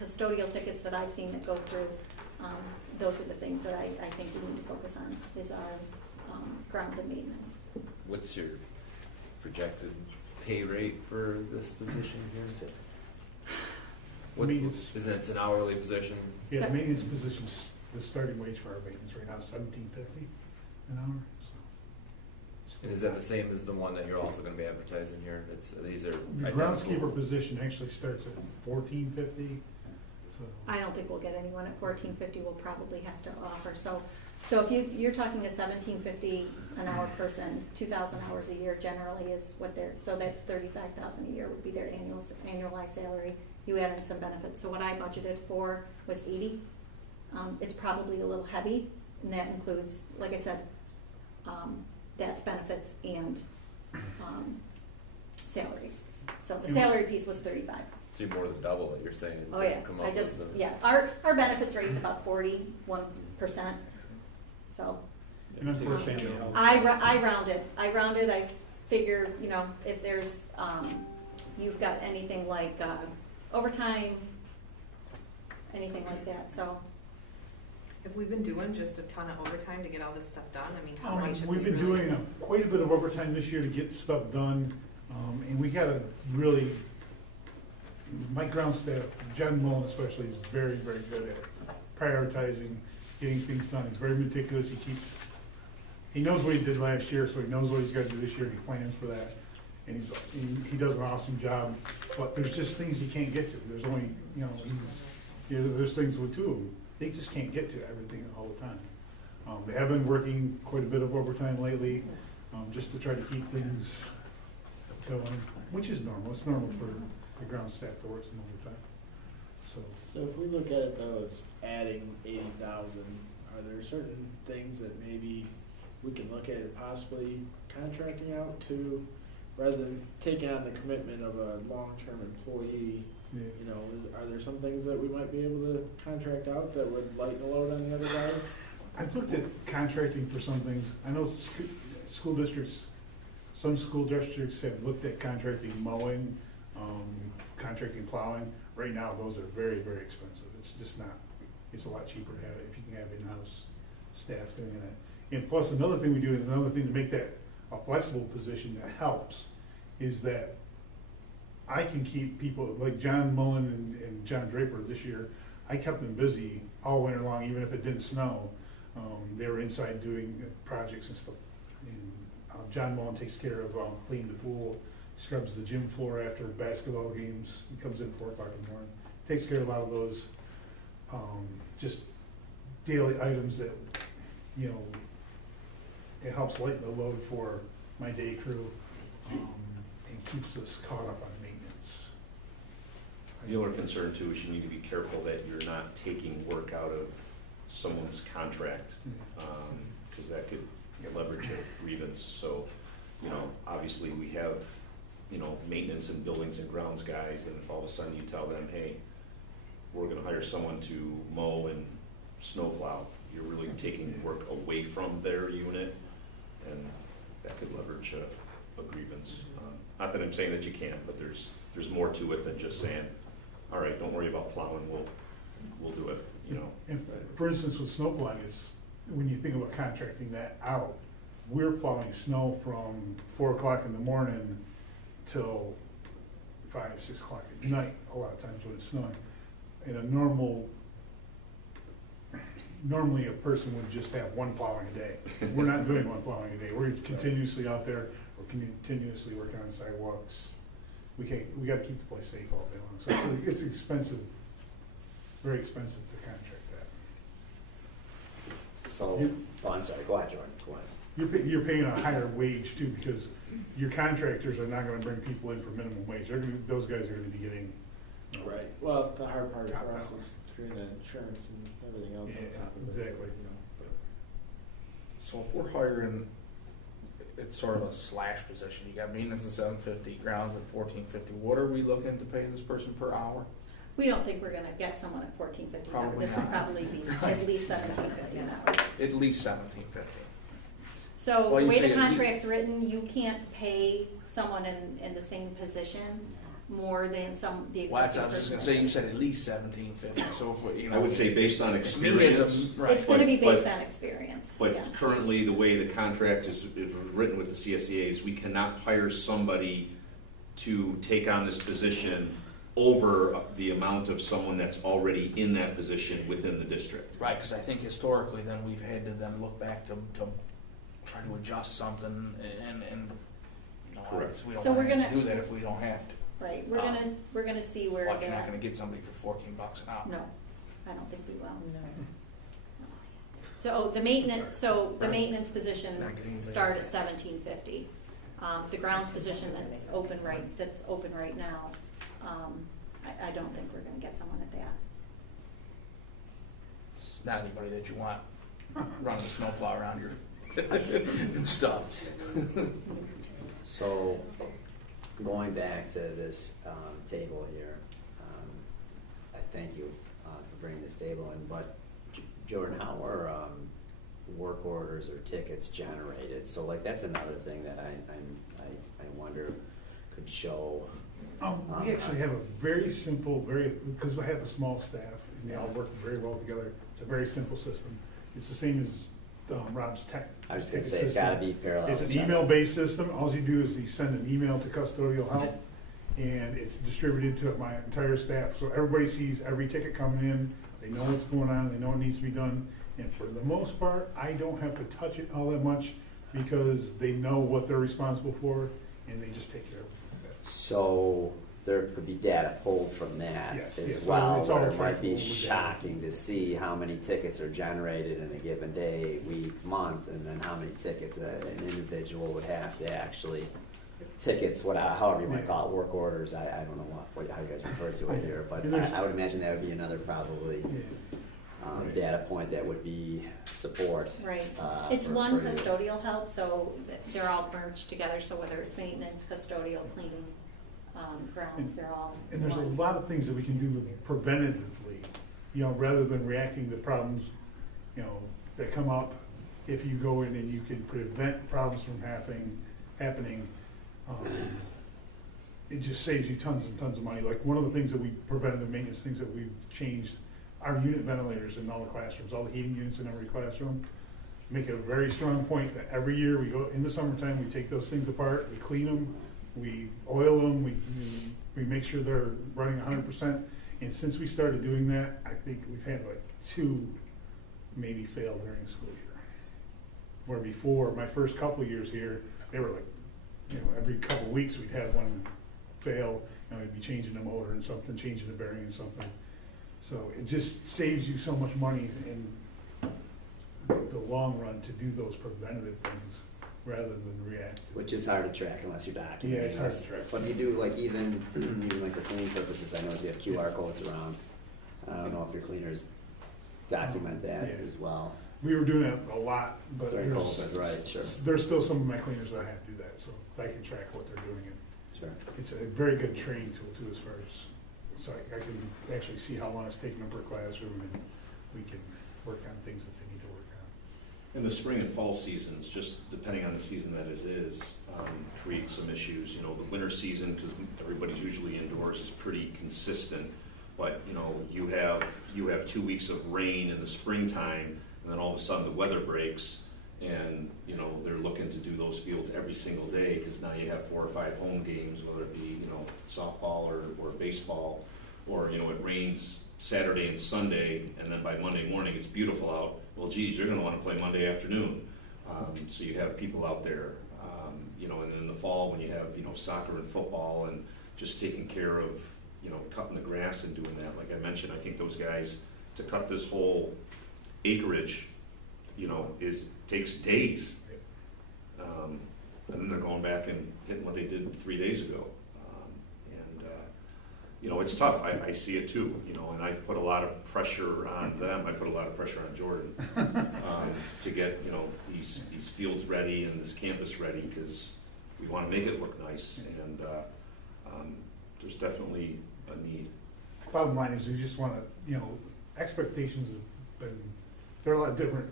custodial tickets that I've seen that go through, those are the things that I think we need to focus on, is our grounds and maintenance. What's your projected pay rate for this position here? Maintenance. Isn't it an hourly position? Yeah, the maintenance positions, the starting wage for our maintenance right now is $17.50 an hour, so. And is that the same as the one that you're also gonna be advertising here? These are The identical? groundskeeper position actually starts at $14.50, so. I don't think we'll get anyone at $14.50. We'll probably have to offer. So if you're talking a $17.50 an hour person, 2,000 hours a year generally is what so that's $35,000 a year would be their annualized salary. You add in some benefits. So what I budgeted for was $80. It's probably a little heavy, and that includes, like I said, that's benefits and salaries. So the salary piece was $35. So you're more than double what you're saying. Oh to yeah, come up with the- our benefits rate's about 41%. So And unfortunately, I rounded. I figure, if there's you've got anything like overtime, anything like that. So Have we been doing just a ton of overtime to get all this stuff done? I mean, how much have we've been really... doing quite a bit of overtime this year to get stuff done, and we got my ground staff, John Mullen especially, is very, very good at prioritizing, getting things done. He's very meticulous. He knows what he did last year, so he knows what he's got to do this year. He plans for that, and he does an awesome job. But there's just things he can't get to. There's only, there's things with two of them. They just can't get to everything all the time. They have been working quite a bit of overtime lately, just to try to keep things going, which is normal. It's normal for the ground staff to work some overtime. So if we look at it though as adding 80,000, are there certain things that maybe we can look at it possibly contracting out to, rather than taking on the commitment of a long-term employee? Yeah. Are there some things that we might be able to contract out that would lighten the load on the other guys? I've looked at contracting for some things. I know school districts, some school districts have looked at contracting mowing, contracting plowing. Right now, those are very, very expensive. It's just not, it's a lot cheaper to have it if you can have in-house staff doing that. And plus, another thing we do, and another thing to make that a flexible position that helps, is that I can keep people, like John Mullen and John Draper this year, I kept them busy all winter long, even if it didn't snow. They were inside doing projects and stuff. And John Mullen takes care of cleaning the pool, scrubs the gym floor after basketball games. He comes in 4 o'clock in the morning. Takes care of a lot of those just daily items that, it helps lighten the load for my day crew and keeps us caught up on maintenance. The other concern too is you need to be careful that you're not taking work out of someone's contract, because that could leverage a grievance. So, obviously we have, maintenance and buildings and grounds guys, and if all of a sudden you tell them, hey, we're gonna hire someone to mow and snowplow, you're really taking work away from their unit, and that could leverage a grievance. Not that I'm saying that you can't, but there's more to it than just saying, all right, don't worry about plowing, we'll do it, And for instance, with snow plowing, when you think about contracting that out, we're plowing snow from 4 o'clock in the morning till 5, 6 o'clock at night, a lot of times when it's snowing. And normally a person would just have one plowing a day. We're not doing one plowing a day. We're continuously out there. We're continuously working on sidewalks, we gotta keep the place safe all day long. So it's expensive, very expensive to contract that. So, oh, I'm sorry, go ahead, Jordan, go ahead. You're paying a higher wage too, because your contractors are not gonna bring people in for minimum wage. Those guys are gonna be getting. Right, well, the hard part for us is creating that insurance and everything else on top of it. Exactly. You know, but So if we're hiring, it's sort of a slash position. You got maintenance at $750, grounds at $1450. What are we looking to pay this person per hour? We don't think we're gonna get someone at $14.50 an hour. Probably This would not. probably be at least $17.50 an hour. At least $17.50. So Well, the you way say the at contract's written, you can't pay someone in the same position more than the Well, existing I was just person. gonna say, you said at least $17.50, so if, we- you know. I would say based on me as experience. right. It's gonna be But- based on experience, But yeah. currently, the way the contract is written with the CSEA is we cannot hire somebody to take on this position over the amount of someone that's already in that position within the district. Right, because I think historically, then we've had to then look back to try to adjust something, and you know, Correct. we don't So we're have to gonna- do that if we don't have to. Right, we're gonna see where But you're not that, gonna get somebody for $14 an hour. no, I don't think we will. So the maintenance position Not getting anybody. start at $17.50. The grounds position that's open right now, I don't think we're gonna get someone at that. Not anybody that you want running a snowplow around your and stuff. So, going back to this table here, I thank you for bringing this table in, but Jordan, how are work orders or tickets generated? So like that's another thing that I wonder could show. We actually have a very simple, because I have a small staff and they all work very well together. It's a very simple system. It's the same as Rob's tech. I was just gonna ticket say, it's system. gotta be parallel. It's an to each other. email-based system. All you do is you send an email to custodial help, and it's distributed to my entire staff. So everybody sees every ticket coming in, they know what's going on, they know what needs to be done. And for the most part, I don't have to touch it all that much because they know what they're responsible for, and they just take care of it. So there could be data pulled from that Yes, as yes. well, It's all where it might be trackable with data. shocking to see how many tickets are generated in a given day, week, month, and then how many tickets an individual would have to actually, however you might call it, work orders, I don't know how you guys refer to it here, but I would imagine that would be another probably data point that would be support. Right, for it's one you. custodial help, so they're all merged together, so whether it's maintenance, custodial, cleaning, grounds, they're all And there's a one. lot of things that we can do preventatively, rather than reacting to problems, that come up. If you go in and you can prevent problems from happening, it just saves you tons and tons of money. Like one of the things that preventative maintenance things that we've changed, our unit ventilators in all the classrooms, all the heating units in every classroom. Make it a very strong point that every year we go, in the summertime, we take those things apart, we clean them, we oil them, we make sure they're running 100%. And since we started doing that, I think we've had like 2 maybe fail during the school year. Where before, my first couple years here, they were like, every couple weeks we'd have one fail, and we'd be changing the motor and something, changing the bearing and something. So it just saves you so much money in the long run to do those preventative things rather than react. Which is hard to track unless you're documenting. Yeah, it's hard to track. But you do like even like for cleaning purposes, I know you have QR codes around. I don't know if your cleaners document that as well. We were doing it a lot, but During COVID, right, sure. There's still some of my cleaners that have to do that, so I can track what they're doing. Sure. It's a very good training tool too, as far as, so I can actually see how long it's taking them per classroom, and we can work on things that they need to work on. In the spring and fall seasons, just depending on the season that it is, creates some issues. The winter season, because everybody's usually indoors, is pretty consistent. But you have 2 weeks of rain in the springtime, and then all of a sudden the weather breaks, and they're looking to do those fields every single day because now you have 4 or 5 home games, whether it be softball or baseball, or it rains Saturday and Sunday, and then by Monday morning it's beautiful out. Well, geez, you're going to want to play Monday afternoon, so you have people out there. And in the fall when you have soccer and football and just taking care of, you know, cutting the grass and doing that. Like I mentioned, I think those guys, to cut this whole acreage, you know, takes days. And then they're going back and hitting what they did 3 days ago. You know, it's tough. I see it too, you know, and I've put a lot of pressure on them. I put a lot of pressure on Jordan to get, you know, these fields ready and this campus ready, because we want to make it look nice, and there's definitely a need. Bottom line is we just want to, you know, expectations have been, they're a lot different.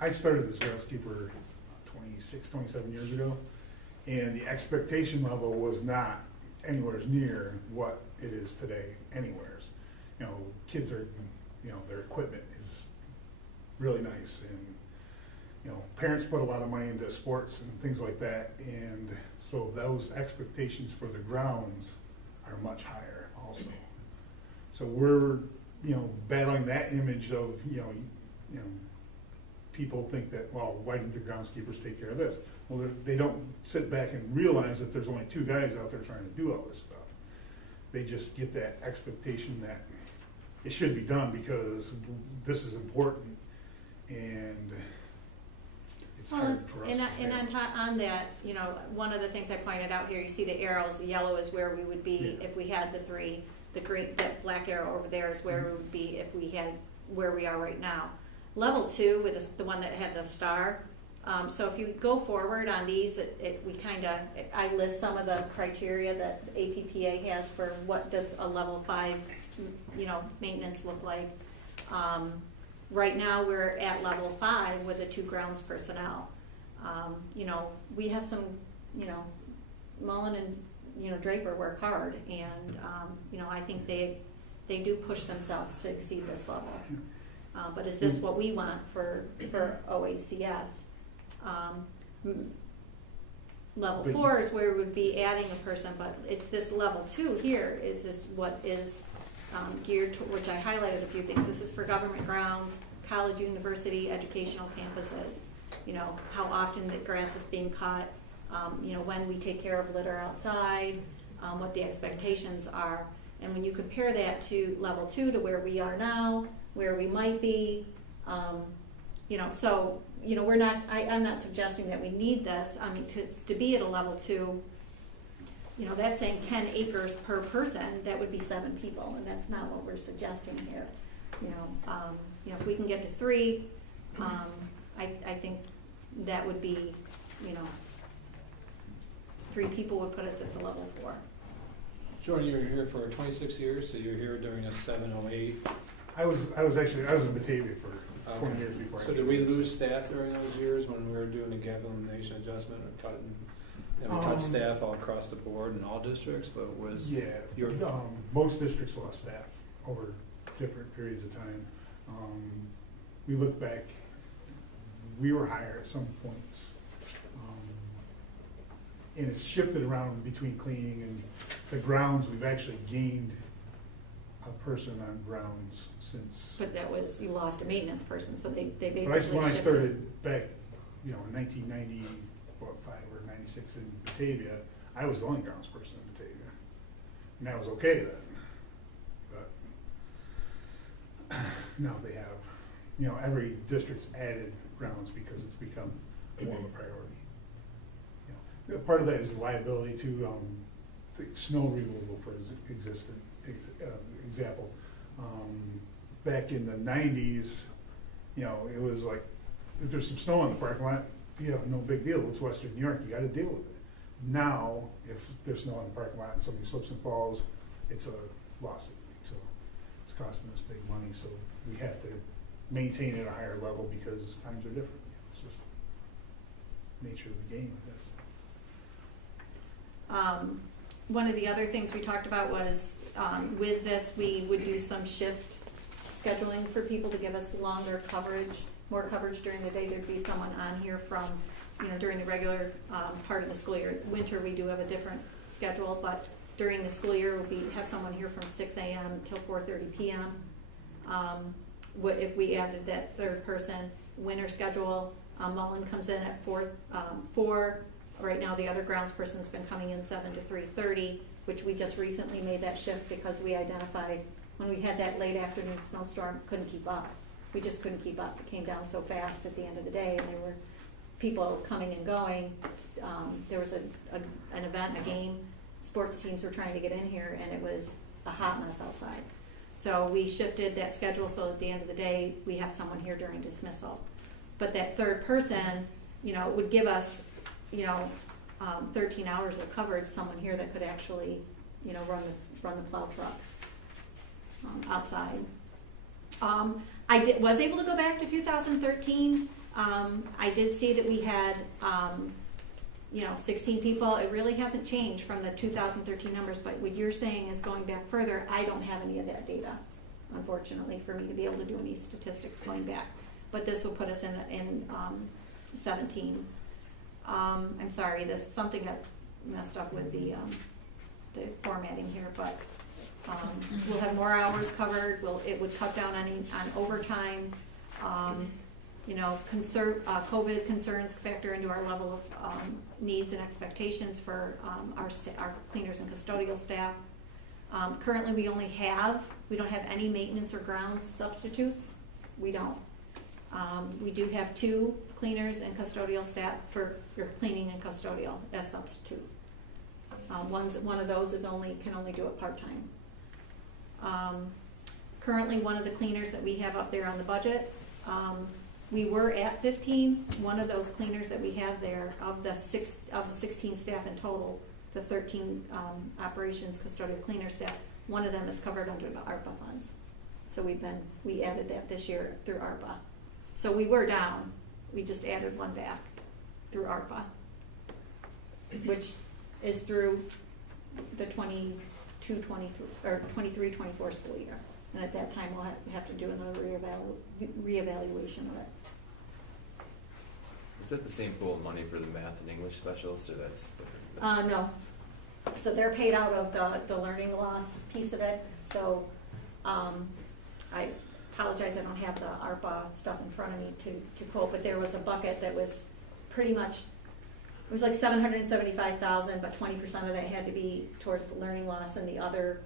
I started as groundskeeper 26, 27 years ago, and the expectation level was not anywhere near what it is today, anywheres. You know, kids are, you know, their equipment is really nice, and, you know, parents put a lot of money into sports and things like that, and so those expectations for the grounds are much higher also. So we're, you know, battling that image of, you know, people think that, well, why didn't the groundskeepers take care of this? Well, they don't sit back and realize that there's only 2 guys out there trying to do all this stuff. They just get that expectation that it should be done because this is important, and it's hard for us. And on that, you know, one of the things I pointed out here, you see the arrows, the yellow is where we would be if we had the 3. The green, that black arrow over there is where we would be if we had where we are right now. Level 2 with the one that had the star. So if you go forward on these, I list some of the criteria that APPA has for what does a level 5, you know, maintenance look like. Right now we're at level 5 with the 2 grounds personnel. You know, we have some, you know, Mullen and, you know, Draper work hard, and you know, I think they do push themselves to exceed this level. But is this what we want for OACS? Level 4 is where we would be adding a person, but it's this level 2 here is this what is geared to, which I highlighted a few things. This is for government grounds, college, university, educational campuses. You know, how often the grass is being cut, you know, when we take care of litter outside, what the expectations are. And when you compare that to level 2 to where we are now, where we might be, you know, so, you know, I'm not suggesting that we need this. I mean, to be at a level 2, you know, that's saying 10 acres per person, that would be 7 people, and that's not what we're suggesting here. You know, if we can get to 3, I think that would be, you know, 3 people would put us at the level 4. Jordan, you were here for 26 years, so you were here during a 708. I was in Batavia for 20 years before. So did we lose staff during those years when we were doing the gap elimination adjustment or cutting? You know, we cut staff all across the board in all districts, but was most districts lost staff over different periods of time. We look back, we were higher at some points, and it's shifted around between cleaning and the grounds. We've actually gained a person on grounds since. But that was, you lost a maintenance person, so they basically shifted. When I started back, you know, in 1995 or 96 in Batavia, I was the only grounds person in Batavia, and that was okay then. But now they have, you know, every district's added grounds because it's become more of a priority. You know, part of that is liability to snow removal, for example. Back in the 90s, you know, it was like, if there's some snow on the parking lot, you know, no big deal. It's Western New York, you got to deal with it. Now, if there's snow on the parking lot and somebody slips and falls, it's a lawsuit. So it's costing us big money. So we have to maintain it at a higher level because times are different. It's just nature of the game, I guess. One of the other things we talked about was with this, we would do some shift scheduling for people to give us longer coverage, more coverage during the day. There'd be someone on here from, you know, during the regular part of the school year. Winter, we do have a different schedule, but during the school year, we'll have someone here from 6 a.m. till 4:30 p.m. If we added that 3rd person, winter schedule, Mullen comes in at 4. Right now, the other grounds person's been coming in 7 to 3:30. which we just recently made that shift because we identified when we had that late afternoon snowstorm, couldn't keep up. We just couldn't keep up. It came down so fast at the end of the day, and there were people coming and going. There was an event, a game. Sports teams were trying to get in here, and it was a hot mess outside. So we shifted that schedule so at the end of the day, we have someone here during dismissal. But that third person, would give us, 13 hours of coverage, someone here that could actually, run the plow truck outside. I was able to go back to 2013. I did see that we had, 16 people. It really hasn't changed from the 2013 numbers, but what you're saying is going back further. I don't have any of that data, unfortunately, for me to be able to do any statistics going back. But this will put us in 17. I'm sorry, something got messed up with the formatting here, but we'll have more hours covered. It would cut down on overtime. COVID concerns factor into our level of needs and expectations for our cleaners and custodial staff. Currently, we don't have any maintenance or grounds substitutes. We don't. We do have 2 cleaners and custodial staff for cleaning and custodial as substitutes. One of those can only do it part-time. Currently, one of the cleaners that we have up there on the budget, we were at 15. One of those cleaners that we have there, of the 16 staff in total, the 13 operations custodial cleaner staff, one of them is covered under the ARPA funds. So we added that this year through ARPA. So we were down. We just added one back through ARPA, which is through the 23-24 school year. And at that time, we'll have to do another reevaluation of it. Is that the same pool of money for the math and English specialists, or that's different? No. So they're paid out of the learning loss piece of it. So I apologize, I don't have the ARPA stuff in front of me to quote, but there was a bucket that was pretty much, it was like $775,000, but 20% of that had to be towards the learning loss, and the other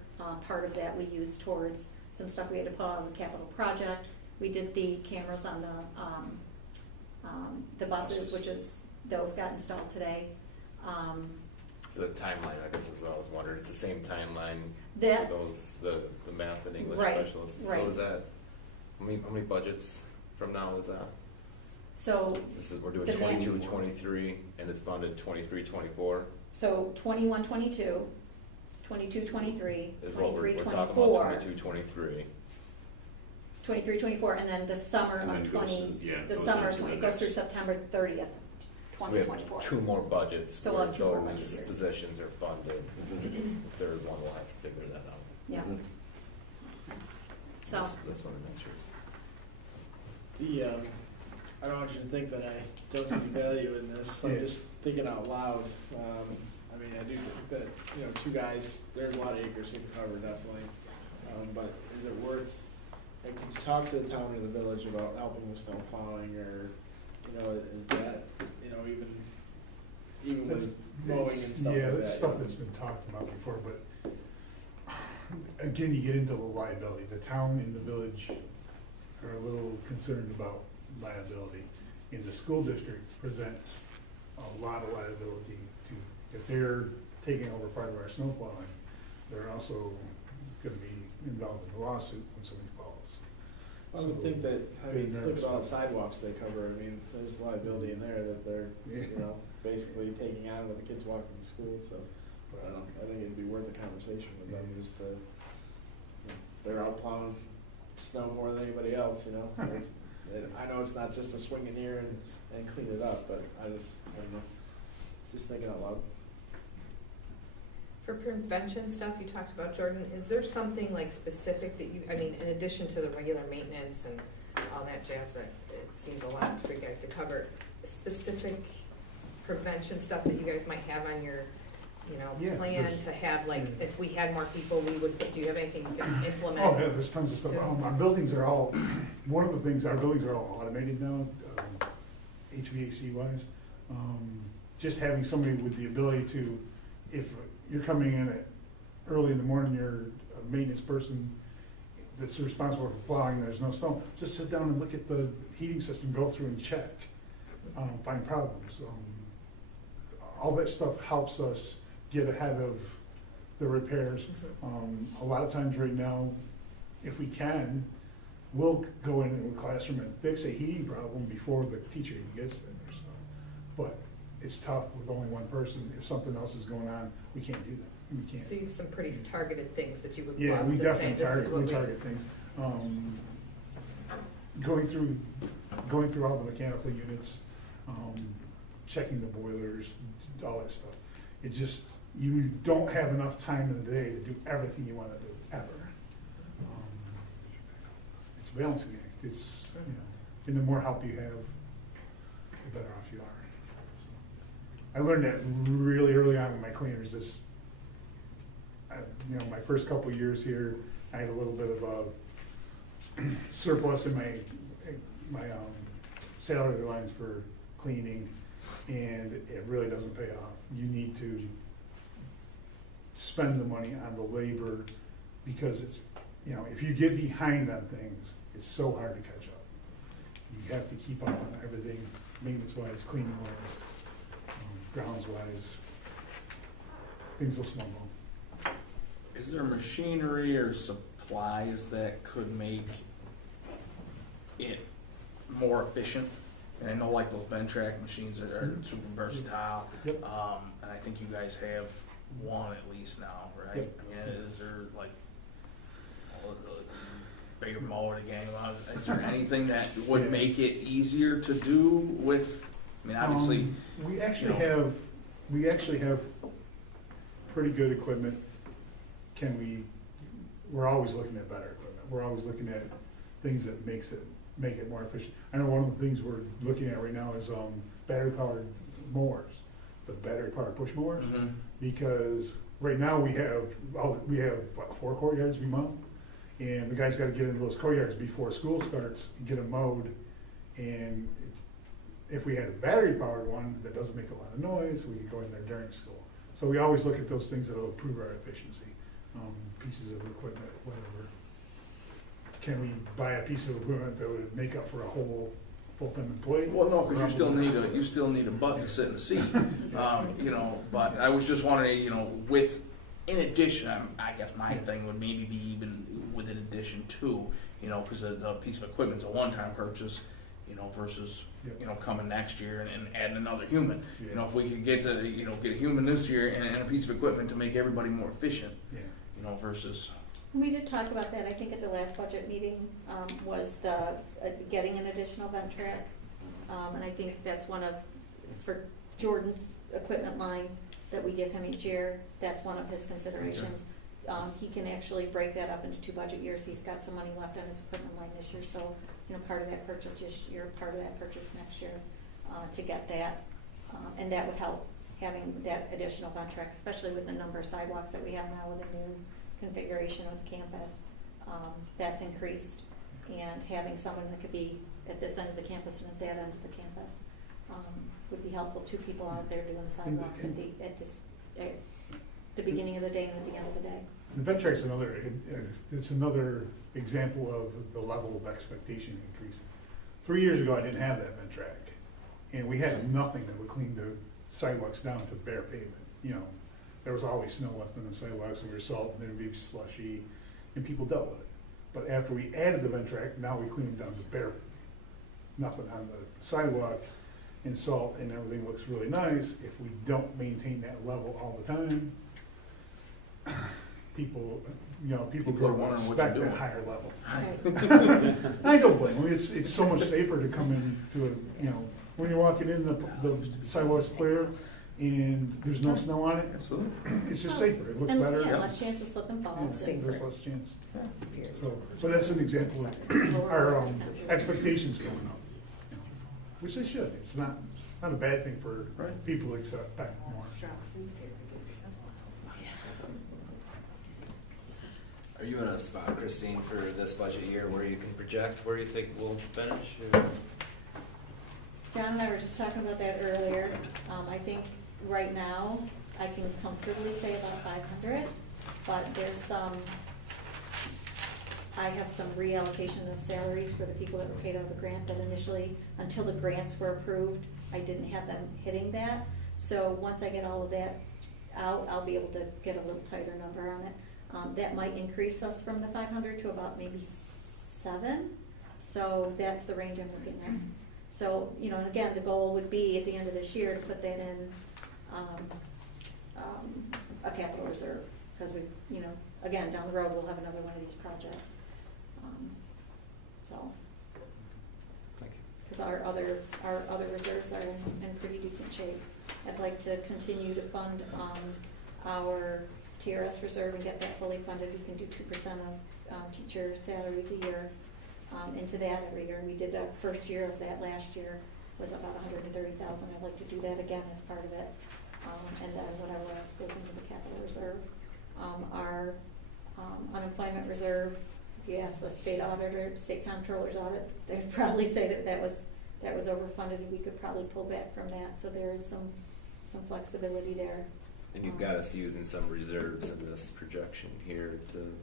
part of that we used towards some stuff we had to put on the capital project. We did the cameras on the buses, which is, those got installed today. So the timeline, I guess, as well, I was wondering, it's the same timeline That- for those, the math and English Right, specialists. right. So is that, how many budgets from now is that? So We're doing the 22, 23, and it's funded 23, 24? So 21, 22, 22, 23, Is what 23, we're talking 24, about, 22, 23. 23, 24, and then the summer And then of it goes 20, to- yeah, it the goes summer, into the it goes through next- September 30th, So we have 2024. 2 more budgets So we'll where have 2 more budget those years. positions are funded. The third one, we'll have to figure that out. Yeah. So, This one, make sure. I don't want you to think that I don't see value in this. I'm just thinking out loud. I mean, I do think that, 2 guys, there's a lot of acres you can cover, definitely. But is it worth, could you talk to the town or the village about helping with snow plowing, or, is that, even with mowing and stuff like that? Yeah, that's stuff that's been talked about before, but again, you get into the liability. The town and the village are a little concerned about liability. And the school district presents a lot of liability to, if they're taking over part of our snow plowing, they're also gonna be involved in the lawsuit when somebody falls. I would think that, look at all the sidewalks they cover. I mean, there's liability in there that they're, basically taking on when the kids walk into school, so, I don't know, I think it'd be worth a conversation with them, just to, they're out plowing snow more than anybody else, I know it's not just to swing in here and clean it up, but I don't know, just thinking out loud. For prevention stuff you talked about, Jordan, is there something like specific that in addition to the regular maintenance and all that jazz that it seems a lot for you guys to cover, specific prevention stuff that you guys might have on your, plan to have, like, if we had more people, do you have anything you can implement? Oh, yeah, there's tons of stuff. Our buildings are all, one of the things, our buildings are all automated now, HVAC wise. Just having somebody with the ability to, if you're coming in at early in the morning, you're a maintenance person that's responsible for plowing, there's no snow, just sit down and look at the heating system, go through and check, find problems. All that stuff helps us get ahead of the repairs. A lot of times right now, if we can, we'll go in the classroom and fix a heating problem before the teacher even gets there. So. But it's tough with only one person. If something else is going on, we can't do that. We can't. So you have some pretty targeted things that you would Yeah, love we to definitely say, this is what we target things. Going through all the mechanical units, checking the boilers, all that stuff. It's just, you don't have enough time in the day to do everything you want to do, ever. It's a balancing act. It's, and the more help you have, the better off you are. So, I learned that really early on with my cleaners. My first couple of years here, I had a little bit of a surplus in my salary lines for cleaning, and it really doesn't pay off. You need to spend the money on the labor, because it's, if you get behind on things, it's so hard to catch up. You have to keep up on everything, maintenance-wise, cleaning-wise, grounds-wise. Things will snowball. Is there machinery or supplies that could make it more efficient? And I know like those Ventrac machines are super versatile. Yep. And I think you guys have one at least now, right? Yep. I mean, is there like a bigger mower to gang out? Is there anything that would make it easier to do with, I mean, obviously. We actually have pretty good equipment. We're always looking at better equipment. We're always looking at things that make it more efficient. I know one of the things we're looking at right now is battery-powered mowers, the battery-powered push mowers, because right now we have 4 courtyards we mow, and the guys got to get into those courtyards before school starts and get them mowed. And if we had a battery-powered one that doesn't make a lot of noise, we could go in there during school. So we always look at those things that will improve our efficiency. Pieces of equipment, whatever. Can we buy a piece of equipment that would make up for a whole full-time employee? Well, no, because you still need a butt to sit in the seat. But I was just wondering, in addition, I guess my thing would maybe be even with an addition to, because the piece of equipment's a one-time purchase, versus coming next year and adding another human. Yeah. If we could get a human this year and a piece of equipment to make everybody more efficient. Yeah. Versus. We did talk about that, I think at the last budget meeting, was the getting an additional Ventrac. And I think that's for Jordan's equipment line that we give him each year, that's one of his considerations. He can actually break that up into 2 budget years. He's got some money left on his equipment line this year, so part of that purchase this year, part of that purchase next year, to get that. And that would help, having that additional Ventrac, especially with the number of sidewalks that we have now with the new configuration of the campus. That's increased, and having someone that could be at this end of the campus and at that end of the campus would be helpful. 2 people out there doing the sidewalks at the beginning of the day and at the end of the day. The Ventrac's another example of the level of expectation increase. 3 years ago, I didn't have that Ventrac, and we had nothing that would clean the sidewalks down to bare pavement. There was always snow left on the sidewalks, and we were salt, and then it'd be slushy, and people dealt with it. But after we added the Ventrac, now we clean them down to bare, nothing on the sidewalk, and salt, and everything looks really nice. If we don't maintain that level all the time, people are wondering expect what you're a doing. higher level. Right. I don't blame them. It's so much safer to come into when you're walking in, the sidewalk's clear and there's no snow on it. Absolutely. It's just safer. It looks And better. less chance of slip and fall. There's less chance. So that's an example of our expectations going up, which they should. It's not a bad thing for people to expect more. Are you in a spot, Christine, for this budget year where you can project where you think we'll finish? John and I were just talking about that earlier. I think right now I can comfortably say about 500. but there's some, I have some reallocation of salaries for the people that were paid out of the grant that initially, until the grants were approved, I didn't have them hitting that. So once I get all of that out, I'll be able to get a little tighter number on it. That might increase us from the 500 to about maybe 7. So that's the range I'm looking at. So, you know, and again, the goal would be at the end of this year to put that in a capital reserve, because we, you know, again, down the road, we'll have another one of these projects. So, because our other reserves are in pretty decent shape. I'd like to continue to fund our TRS reserve and get that fully funded. We can do 2% of teacher salaries a year into that every year. We did the first year of that last year, was about $130,000. I'd like to do that again as part of it. And then whatever else goes into the capital reserve. Our unemployment reserve, if you ask the state auditor, state comptroller's audit, they'd probably say that was overfunded, and we could probably pull back from that. So there is some flexibility there. And you've got us using some reserves in this projection here to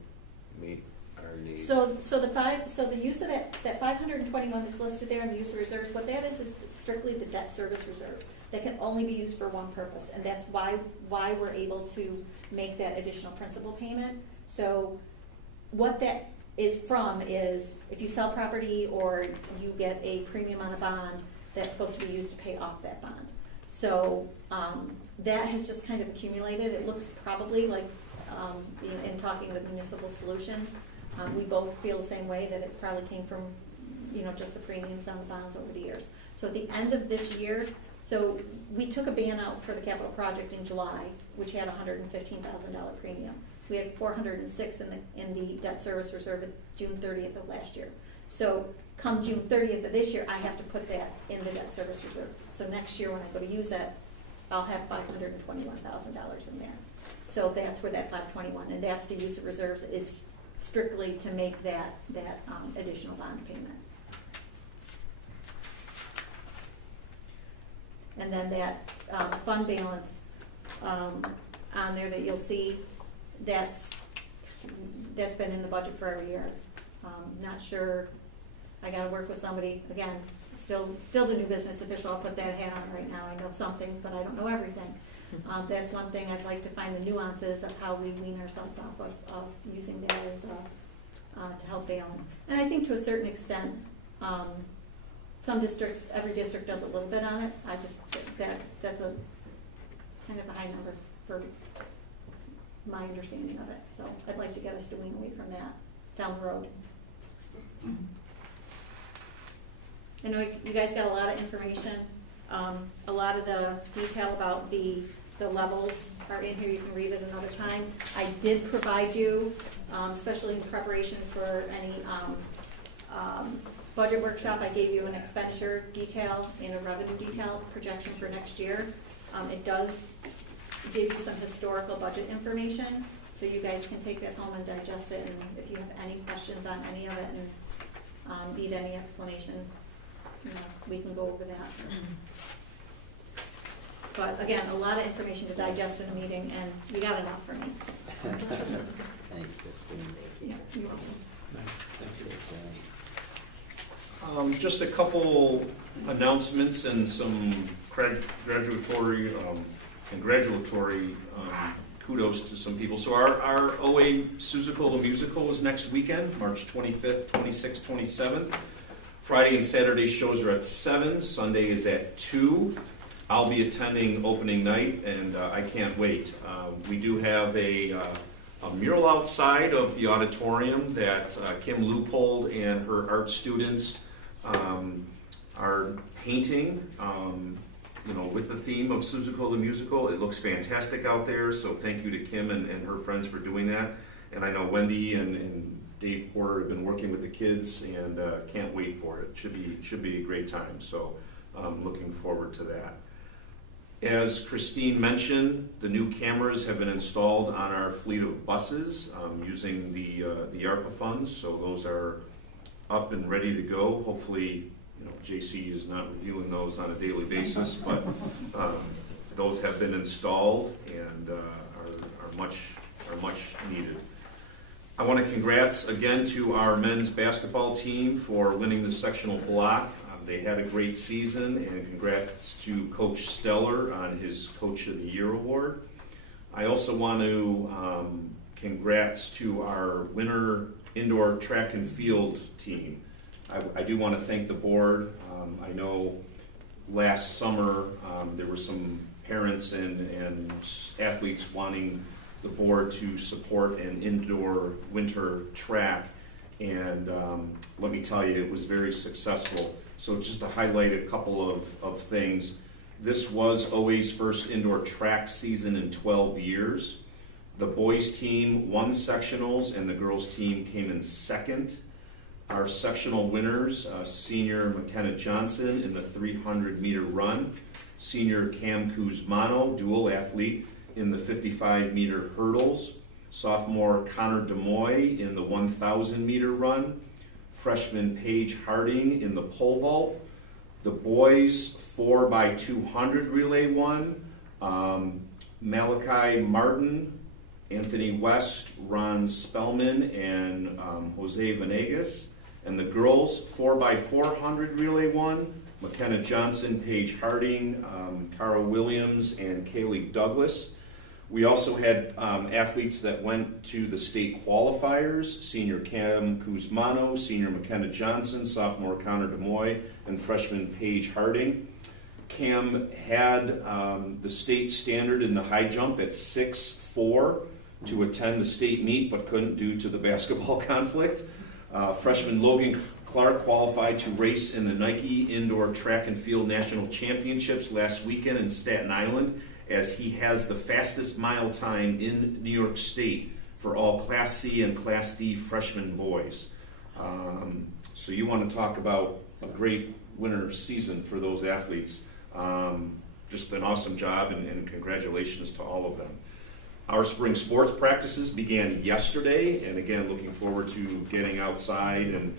meet our needs. So the use of that 521 that's listed there in the use of reserves, what that is strictly the debt service reserve. That can only be used for one purpose, and that's why we're able to make that additional principal payment. So what that is from is if you sell property or you get a premium on a bond, that's supposed to be used to pay off that bond. So that has just kind of accumulated. It looks probably like, in talking with Municipal Solutions, we both feel the same way, that it probably came from, you know, just the premiums on the bonds over the years. So at the end of this year, so we took a ban out for the capital project in July, which had $115,000 premium. We had 406 in the debt service reserve at June 30th of last year. So come June 30th of this year, I have to put that in the debt service reserve. So next year when I go to use it, I'll have $521,000 in there. So that's where that 521, and that's the use of reserves, is strictly to make that additional bond payment. And then that fund balance on there that you'll see, that's been in the budget for every year. Not sure, I gotta work with somebody, again, still the new business official, I'll put that hat on right now. I know some things, but I don't know everything. That's one thing I'd like to find the nuances of how we wean ourselves off of using that as to help balance. And I think to a certain extent, some districts, every district does a little bit on it. I just, that's a kind of a high number for my understanding of it. So I'd like to get us to wean away from that down the road. I know you guys got a lot of information. A lot of the detail about the levels are in here. You can read it another time. I did provide you, especially in preparation for any budget workshop, I gave you an expenditure detail and a revenue detail projection for next year. It does give you some historical budget information, so you guys can take that home and digest it, and if you have any questions on any of it and need any explanation, you know, we can go over that. But again, a lot of information to digest in a meeting, and you got enough for me. Thanks, Christine. Yeah, you're welcome. Thank you. Just a couple announcements and some congratulatory kudos to some people. So our OA Susical the Musical is next weekend, March 25th, 26th, 27th. Friday and Saturday shows are at 7, Sunday is at 2. I'll be attending opening night, and I can't wait. We do have a mural outside of the auditorium that Kim Leupold and her art students are painting, with the theme of Susical the Musical. It looks fantastic out there, so thank you to Kim and her friends for doing that. And I know Wendy and Dave Porter have been working with the kids, and can't wait for it. Should be a great time, so looking forward to that. As Christine mentioned, the new cameras have been installed on our fleet of buses using the ARPA funds, so those are up and ready to go. Hopefully, JC is not reviewing those on a daily basis, but those have been installed and are are much needed. I want to congrats again to our men's basketball team for winning the sectional block. They had a great season, and congrats to Coach Steller on his Coach of the Year award. I also want to congrats to our winter indoor track and field team. I do want to thank the board. I know last summer there were some parents and athletes wanting the board to support an indoor winter track, and let me tell you, it was very successful. So just to highlight a couple of things, this was OA's first indoor track season in 12 years. The boys team won sectionals and the girls team came in second. Our sectional winners, senior McKenna Johnson in the 300-meter run, senior Cam Kuzmano, dual athlete, in the 55-meter hurdles, sophomore Connor DeMoy in the 1,000-meter run, freshman Paige Harding in the pole vault. The boys 4x200 relay won, Malachi Martin, Anthony West, Ron Spellman, and Jose Venegas. And the girls 4x400 relay won, McKenna Johnson, Paige Harding, Cara Williams, and Kaylee Douglas. We also had athletes that went to the state qualifiers, senior Cam Kuzmano, senior McKenna Johnson, sophomore Connor DeMoy, and freshman Paige Harding. Cam had the state standard in the high jump at 6'4" to attend the state meet, but couldn't due to the basketball conflict. Freshman Logan Clark qualified to race in the Nike Indoor Track and Field National Championships last weekend in Staten Island, as he has the fastest mile time in New York State for all Class C and Class D freshman boys. So you want to talk about a great winter season for those athletes. Just an awesome job, and congratulations to all of them. Our spring sports practices began yesterday, and again, looking forward to getting outside and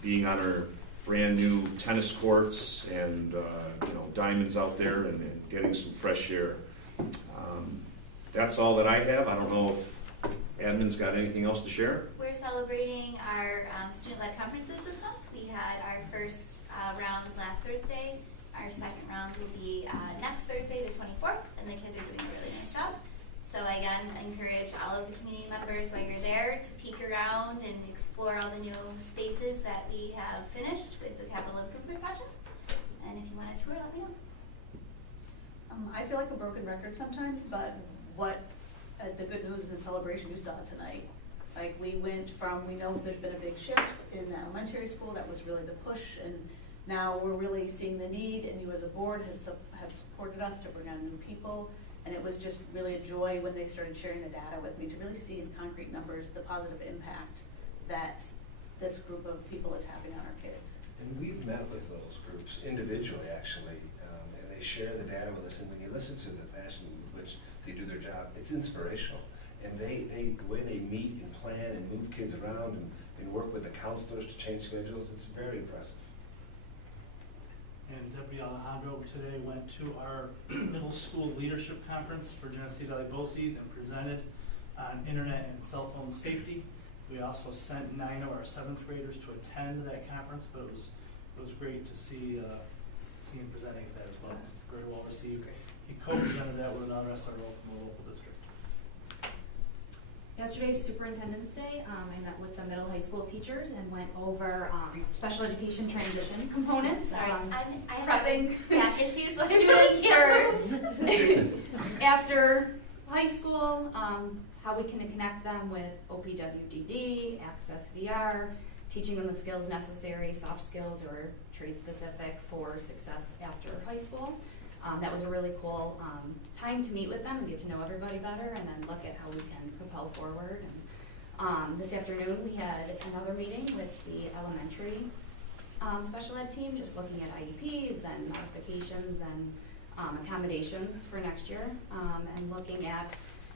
being on our brand new tennis courts and diamonds out there and getting some fresh air. That's all that I have. I don't know if admin's got anything else to share. We're celebrating our student-led conferences this month. We had our first round last Thursday. Our second round will be next Thursday, the 24th, and the kids are doing a really nice job. So again, I encourage all of the community members while you're there to peek around and explore all the new spaces that we have finished with the capital improvement project. And if you want a tour, let me know. I feel like a broken record sometimes, but the good news in the celebration you saw tonight, like we know there's been a big shift in the elementary school. That was really the push, and now we're really seeing the need, and you as a board have supported us to bring on new people. And it was just really a joy when they started sharing the data with me to really see in concrete numbers the positive impact that this group of people is having on our kids. And we've met with those groups individually, actually, and they share the data with us. And when you listen to the passion with which they do their job, it's inspirational. And the way they meet and plan and move kids around and work with the counselors to change schedules, it's very impressive. And Deputy Alejandro today went to our middle school leadership conference for Genesee Valley BOCES and presented on internet and cell phone safety. We also sent 9 of our 7th graders to attend that conference, but it was great to see him presenting at that as well. It's very well received. He co-presented that with another SRO from a local district. Yesterday, Superintendent's Day, I met with the middle high school teachers and went over special education transition components. Sorry, I have prepping back issues with students after high school, how we can connect them with OPWDD, Access VR, teaching them the skills necessary, soft skills or trade specific for success after high school. That was a really cool time to meet with them and get to know everybody better, and then look at how we can propel forward. And this afternoon we had another meeting with the elementary special ed team, just looking at IEPs and modifications and accommodations for next year, and looking at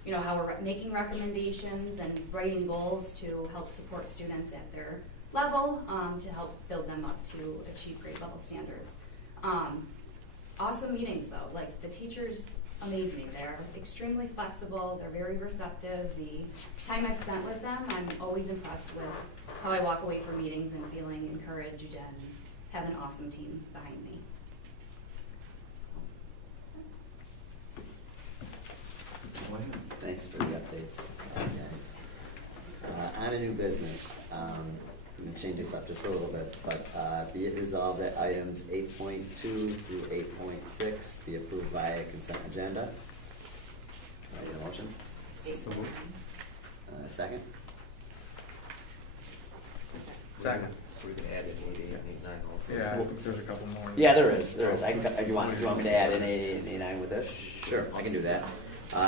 how we're making recommendations and writing goals to help support students at their level, to help build them up to achieve grade level standards. Awesome meetings though, like the teachers amaze me. They're extremely flexible, they're very receptive. The time I've spent with them, I'm always impressed with how I walk away from meetings and feeling encouraged and have an awesome team behind me. Thanks for the updates, guys. On a new business, I'm gonna change this up just a little bit, but be it resolved that items 8.2 through 8.6 be approved via consent agenda. Do I get a motion? So moved. Second? Second. So we can add in 8, 8, and 8, 9 also. Yeah, I think there's a couple more. Yeah, there is. I can, you want me to add in 8 and 9 with this? Sure, I can do that.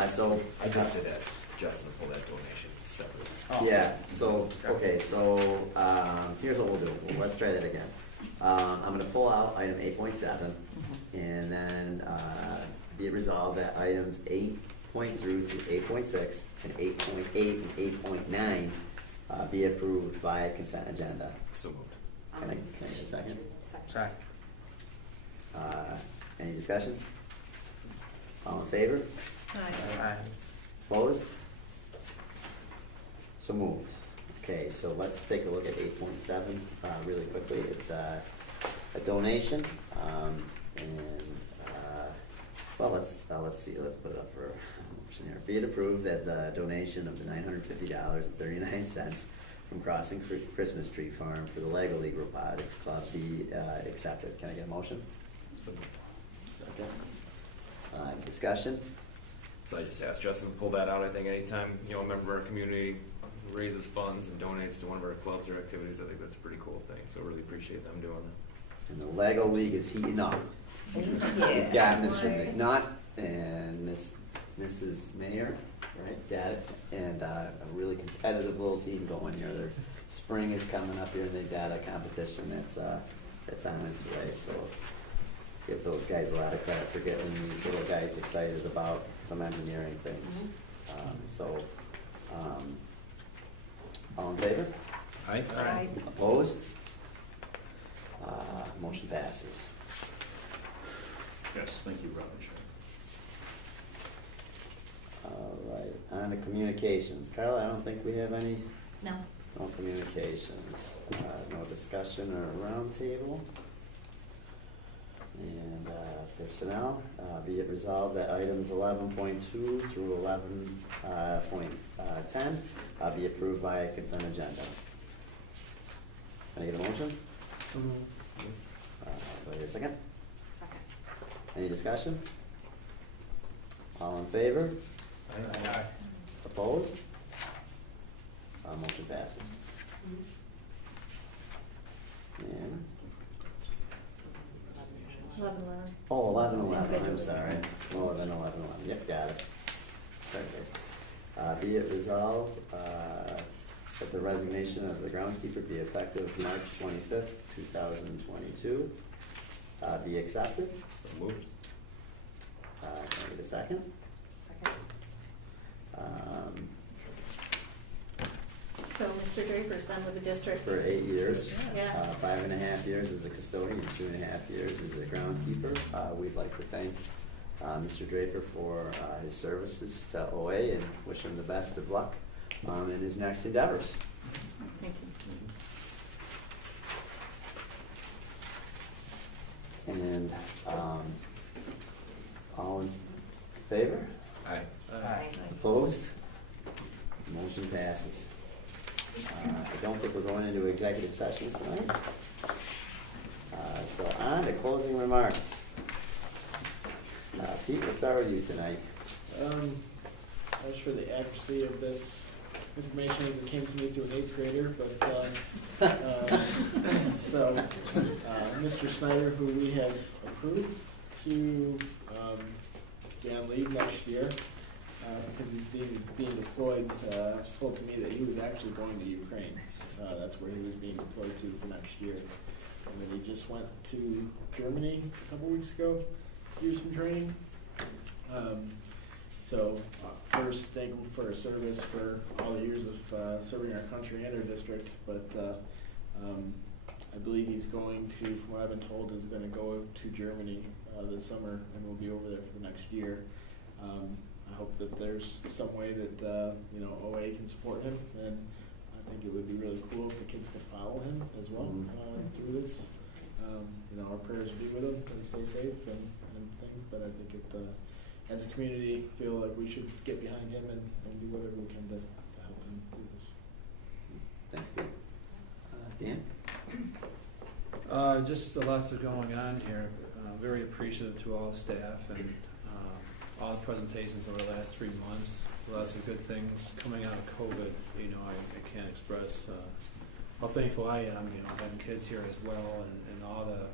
So I just did ask Justin to pull that donation separately. yeah, so, okay, so, here's what we'll do. Let's try that again. I'm gonna pull out item 8.7, and then, be it resolved that items 8.3 through 8.6, and 8.8 and 8.9, be approved via consent agenda. So moved. Can I get a second? Second. Any discussion? All in favor? Aye. Opposed? So moved. Okay, so let's take a look at 8.7 really quickly. It's a donation, well, let's see. Let's put it up for a motion here. Be it approved that the donation of the $950.39 from Crossing Christmas Tree Farm for the Lego League Robotics Club be accepted. Can I get a motion? So moved. Second. Discussion. So I just asked Justin to pull that out. I think anytime, a member of our community raises funds and donates to one of our clubs or activities, I think that's a pretty cool thing. So I really appreciate them doing that. And the Lego League is heating up. We've got Mr. McNutt and Mrs. Mayer, right? Got it. And a really competitive little team going here. Their spring is coming up here, and they've got a competition that's on its way. So give those guys a lot of credit for getting these little guys excited about some engineering things. All in favor? Aye. Aye. Opposed? Motion passes. Yes, thank you, Robin. All right, on to communications. Carla, I don't think we have any. No. No communications. No discussion or roundtable. And personnel, be it resolved that items 11.2 through 11.10 be approved via consent agenda. Can I get a motion? So moved. Do I hear a second? Second. Any discussion? All in favor? Aye. Opposed? Motion passes. And, 11. oh, 11, I'm sorry. 11. Yep, got it. Sorry, guys. Be it resolved that the resignation of the groundskeeper be effective March 25th, 2022. Be accepted. So moved. Can I get a second? Second. So Mr. Draper's been with the district For 8 years. Yeah. 5.5 years as a custodian, 2.5 years as a groundskeeper. We'd like to thank Mr. Draper for his services to OA and wish him the best of luck in his next endeavors. Thank you. And all in favor? Aye. Opposed? Motion passes. I don't think we're going into executive session tonight. So on to closing remarks. Pete, we'll start with you tonight. I'm not sure the accuracy of this information as it came to me through an 8th grader, but Mr. Snyder, who we have approved to be on leave next year because he's being deployed, was told to me that he was actually going to Ukraine. That's where he was being deployed to for next year. And then he just went to Germany a couple weeks ago to do some training. First, thank him for his service for all the years of serving our country and our district. But I believe he's going to, from what I've been told, is going to go to Germany this summer and will be over there for the next year. I hope that there's some way that, OA can support him, and I think it would be really cool if the kids could follow him as well through this. Our prayers be with him and stay safe and things, but I think as a community, feel like we should get behind him and do whatever we can to help him do this. Thanks, Pete. Dan? Just lots of going on here. Very appreciative to all the staff and all the presentations over the last 3 months. Lots of good things coming out of COVID. I can't express how thankful I am, having kids here as well, and all the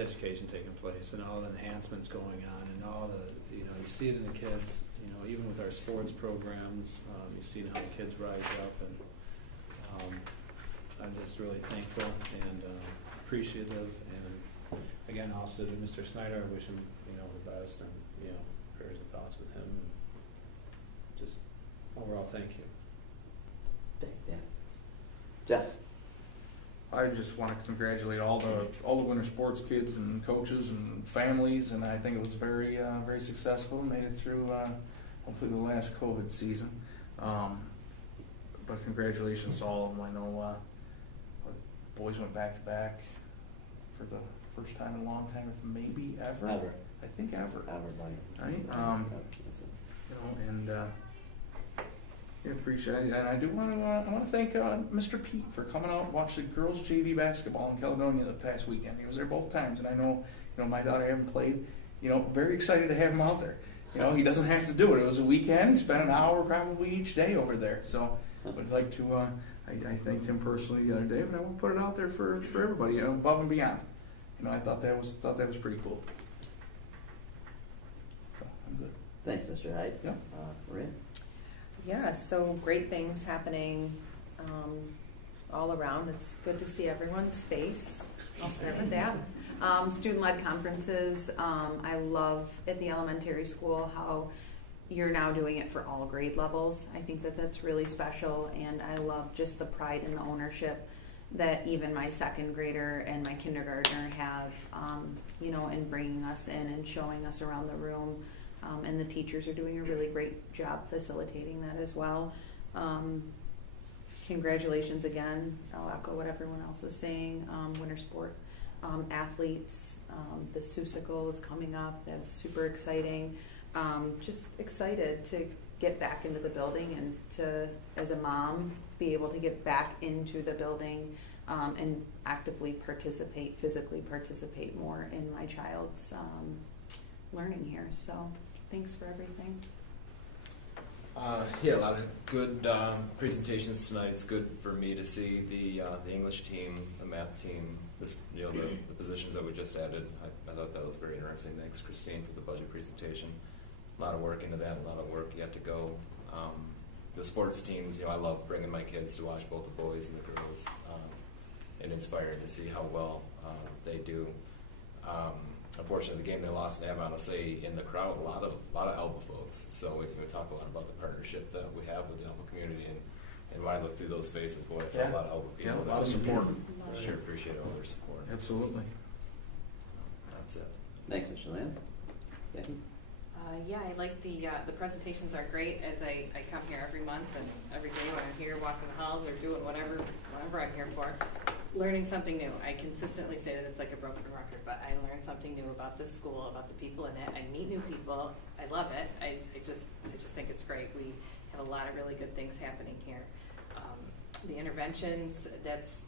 education taking place and all the enhancements going on and all the, you see it in the kids, even with our sports programs, you see how the kids rise up, and I'm just really thankful and appreciative, and again also to Mr. Snyder, I wish him, the best, and, prayers and thoughts with him. Just overall, thank you. Thanks, Dan. Jeff? I just want to congratulate all the winter sports kids and coaches and families, and I think it was very very successful. Made it through hopefully the last COVID season. But congratulations to all of them. I know boys went back to back for the first time in a long time, if maybe ever. Ever. I think ever. Ever, buddy. Right? I appreciate it, and I do want to thank Mr. Pete for coming out and watching the girls JV basketball in Caledonia the past weekend. He was there both times, and I know my daughter haven't played. Very excited to have him out there. He doesn't have to do it. It was a weekend. He spent an hour probably each day over there. So I would like to. I thanked him personally the other day, but I want to put it out there for everybody, above and beyond. I thought that was pretty cool. So I'm good. Thanks, Mr. Hyde. Yeah. Maria? Yeah, so great things happening all around. It's good to see everyone's face. I'll start with that. Student-led conferences. I love at the elementary school how you're now doing it for all grade levels. I think that's really special, and I love just the pride and the ownership that even my second grader and my kindergartner have, in bringing us in and showing us around the room. And the teachers are doing a really great job facilitating that as well. Congratulations again. I'll echo what everyone else is saying. Winter sport athletes, the Susicle is coming up. That's super exciting. Just excited to get back into the building and to, as a mom, be able to get back into the building and actively physically participate more in my child's learning here. So thanks for everything. A lot of good presentations tonight. It's good for me to see the English team, the math team, the positions that we just added. I thought that was very interesting. Thanks, Christine, for the budget presentation. A lot of work into that. A lot of work yet to go. The sports teams, I love bringing my kids to watch both the boys and the girls, and inspired to see how well they do. Unfortunately, the game they lost, they have, honestly, in the crowd, a lot of Elba folks. So we talk a lot about the partnership that we have with the Elba community, and when I look through those faces, boy, I saw a lot of Elba people. Yeah, a lot of support. Sure appreciate all their support. Absolutely. That's it. Thanks, Mr. Land. Jackie? I like the presentations are great, as I come here every month and every day when I'm here walking the halls or doing whatever I'm here for. Learning something new. I consistently say that it's like a broken record, but I learn something new about this school, about the people in it. I meet new people. I love it. I just think it's great. We have a lot of really good things happening here. The interventions, that's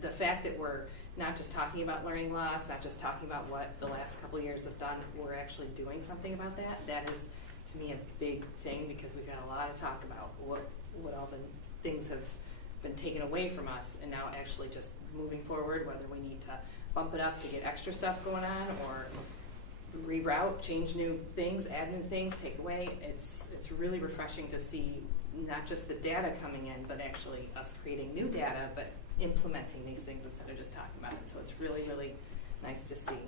the fact that we're not just talking about learning loss, not just talking about what the last couple of years have done, we're actually doing something about that. That is, to me, a big thing, because we've had a lot of talk about what all the things have been taken away from us, and now actually just moving forward, whether we need to bump it up to get extra stuff going on, or reroute, change new things, add new things, take away. It's really refreshing to see not just the data coming in, but actually us creating new data, but implementing these things instead of just talking about it. So it's really, really nice to see.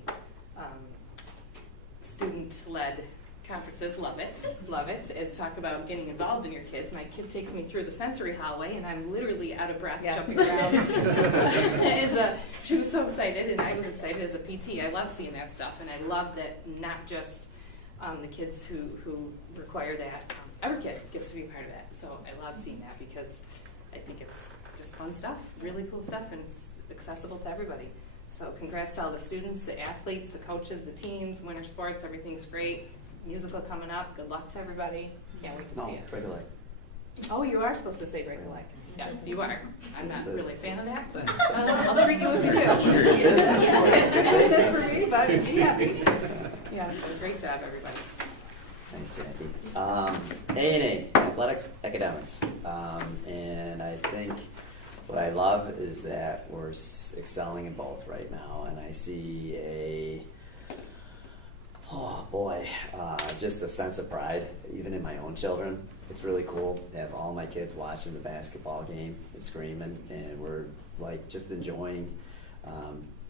Student-led conferences, love it. As talk about getting involved in your kids. My kid takes me through the sensory hallway, and I'm literally out of breath jumping around. She was so excited, and I was excited as a PT. I love seeing that stuff, and I love that not just the kids who require that. Every kid gets to be part of that. So I love seeing that because I think it's just fun stuff, really cool stuff, and it's accessible to everybody. So congrats to all the students, the athletes, the coaches, the teams, winter sports, everything's great. Musical coming up. Good luck to everybody. Can't wait to see it. Break a leg. Oh, you are supposed to say break a leg. Yes, you are. I'm not really a fan of that, but I'll treat you if you do. It's good for me, but be happy. Yeah, so great job, everybody. Thanks, Jackie. A&A, athletics, academics. And I think what I love is that we're excelling in both right now. And I see just a sense of pride, even in my own children. It's really cool to have all my kids watching the basketball game and screaming, and we're like just enjoying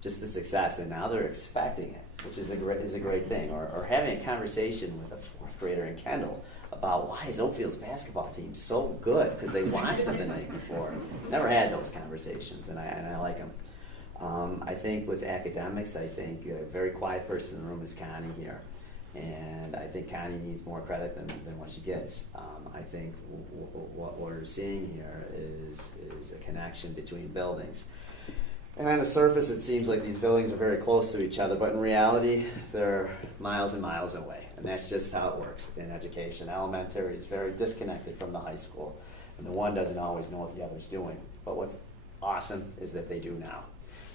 just the success. And now they're expecting it, which is a great thing. Or having a conversation with a fourth grader in Kendall about why is Oakfield's basketball team so good, because they watched them the night before. Never had those conversations, and I like them. I think with academics, I think a very quiet person in the room is Connie here. And I think Connie needs more credit than what she gets. I think what we're seeing here is a connection between buildings. And on the surface, it seems like these buildings are very close to each other, but in reality, they're miles and miles away. And that's just how it works in education. Elementary is very disconnected from the high school, and the one doesn't always know what the other's doing. But what's awesome is that they do now.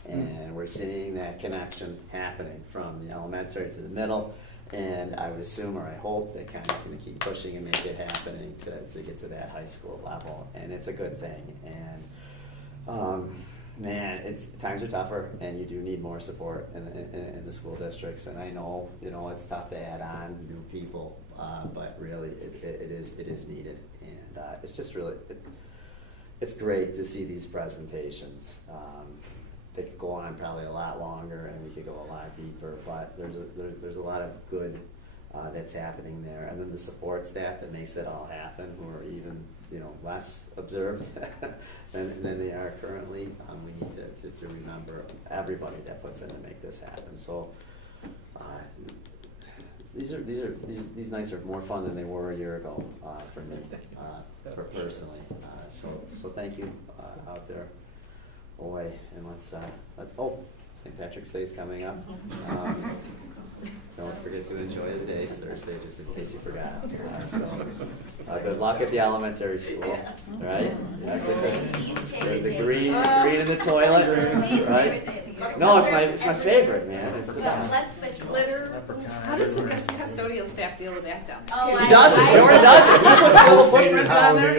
And we're seeing that connection happening from the elementary to the middle. And I would assume, or I hope, that Connie's going to keep pushing and make it happening to get to that high school level. And it's a good thing. And man, times are tougher, and you do need more support in the school districts. And I know, it's tough to add on new people, but really, it is needed. And it's just really, it's great to see these presentations. They could go on probably a lot longer, and we could go a lot deeper. But there's a lot of good that's happening there, and then the support staff that makes it all happen, who are even less observed than they are currently. We need to remember everybody that puts in to make this happen. So these nights are more fun than they were a year ago for me, personally. So thank you out there. Boy, and let's St. Patrick's Day is coming up. Don't forget to enjoy the day. It's Thursday, just in case you forgot. Good luck at the elementary school, right? The green in the toilet, right? No, it's my favorite, man. It's the best. Let's switch glitter. How does the custodial staff deal with that down there? He does it. Jordan does it. He puts little footprints on there.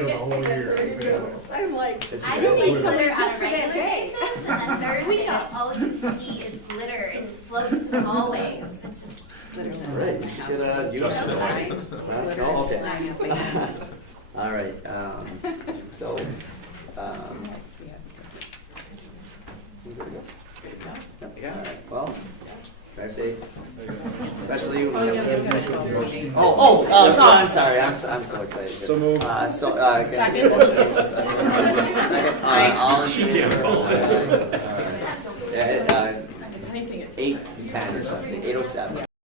I'm like, I don't make glitter on a regular basis, and then Thursday, all you see is glitter. It just floats in the hallways. It's just glitter's great. You should get a uniform. No, okay. All right. So. Yeah. All right. Well, drive safe. Especially you. So I'm sorry. I'm so excited. So moved. Second. All in favor. 8:10 or something. 8:07.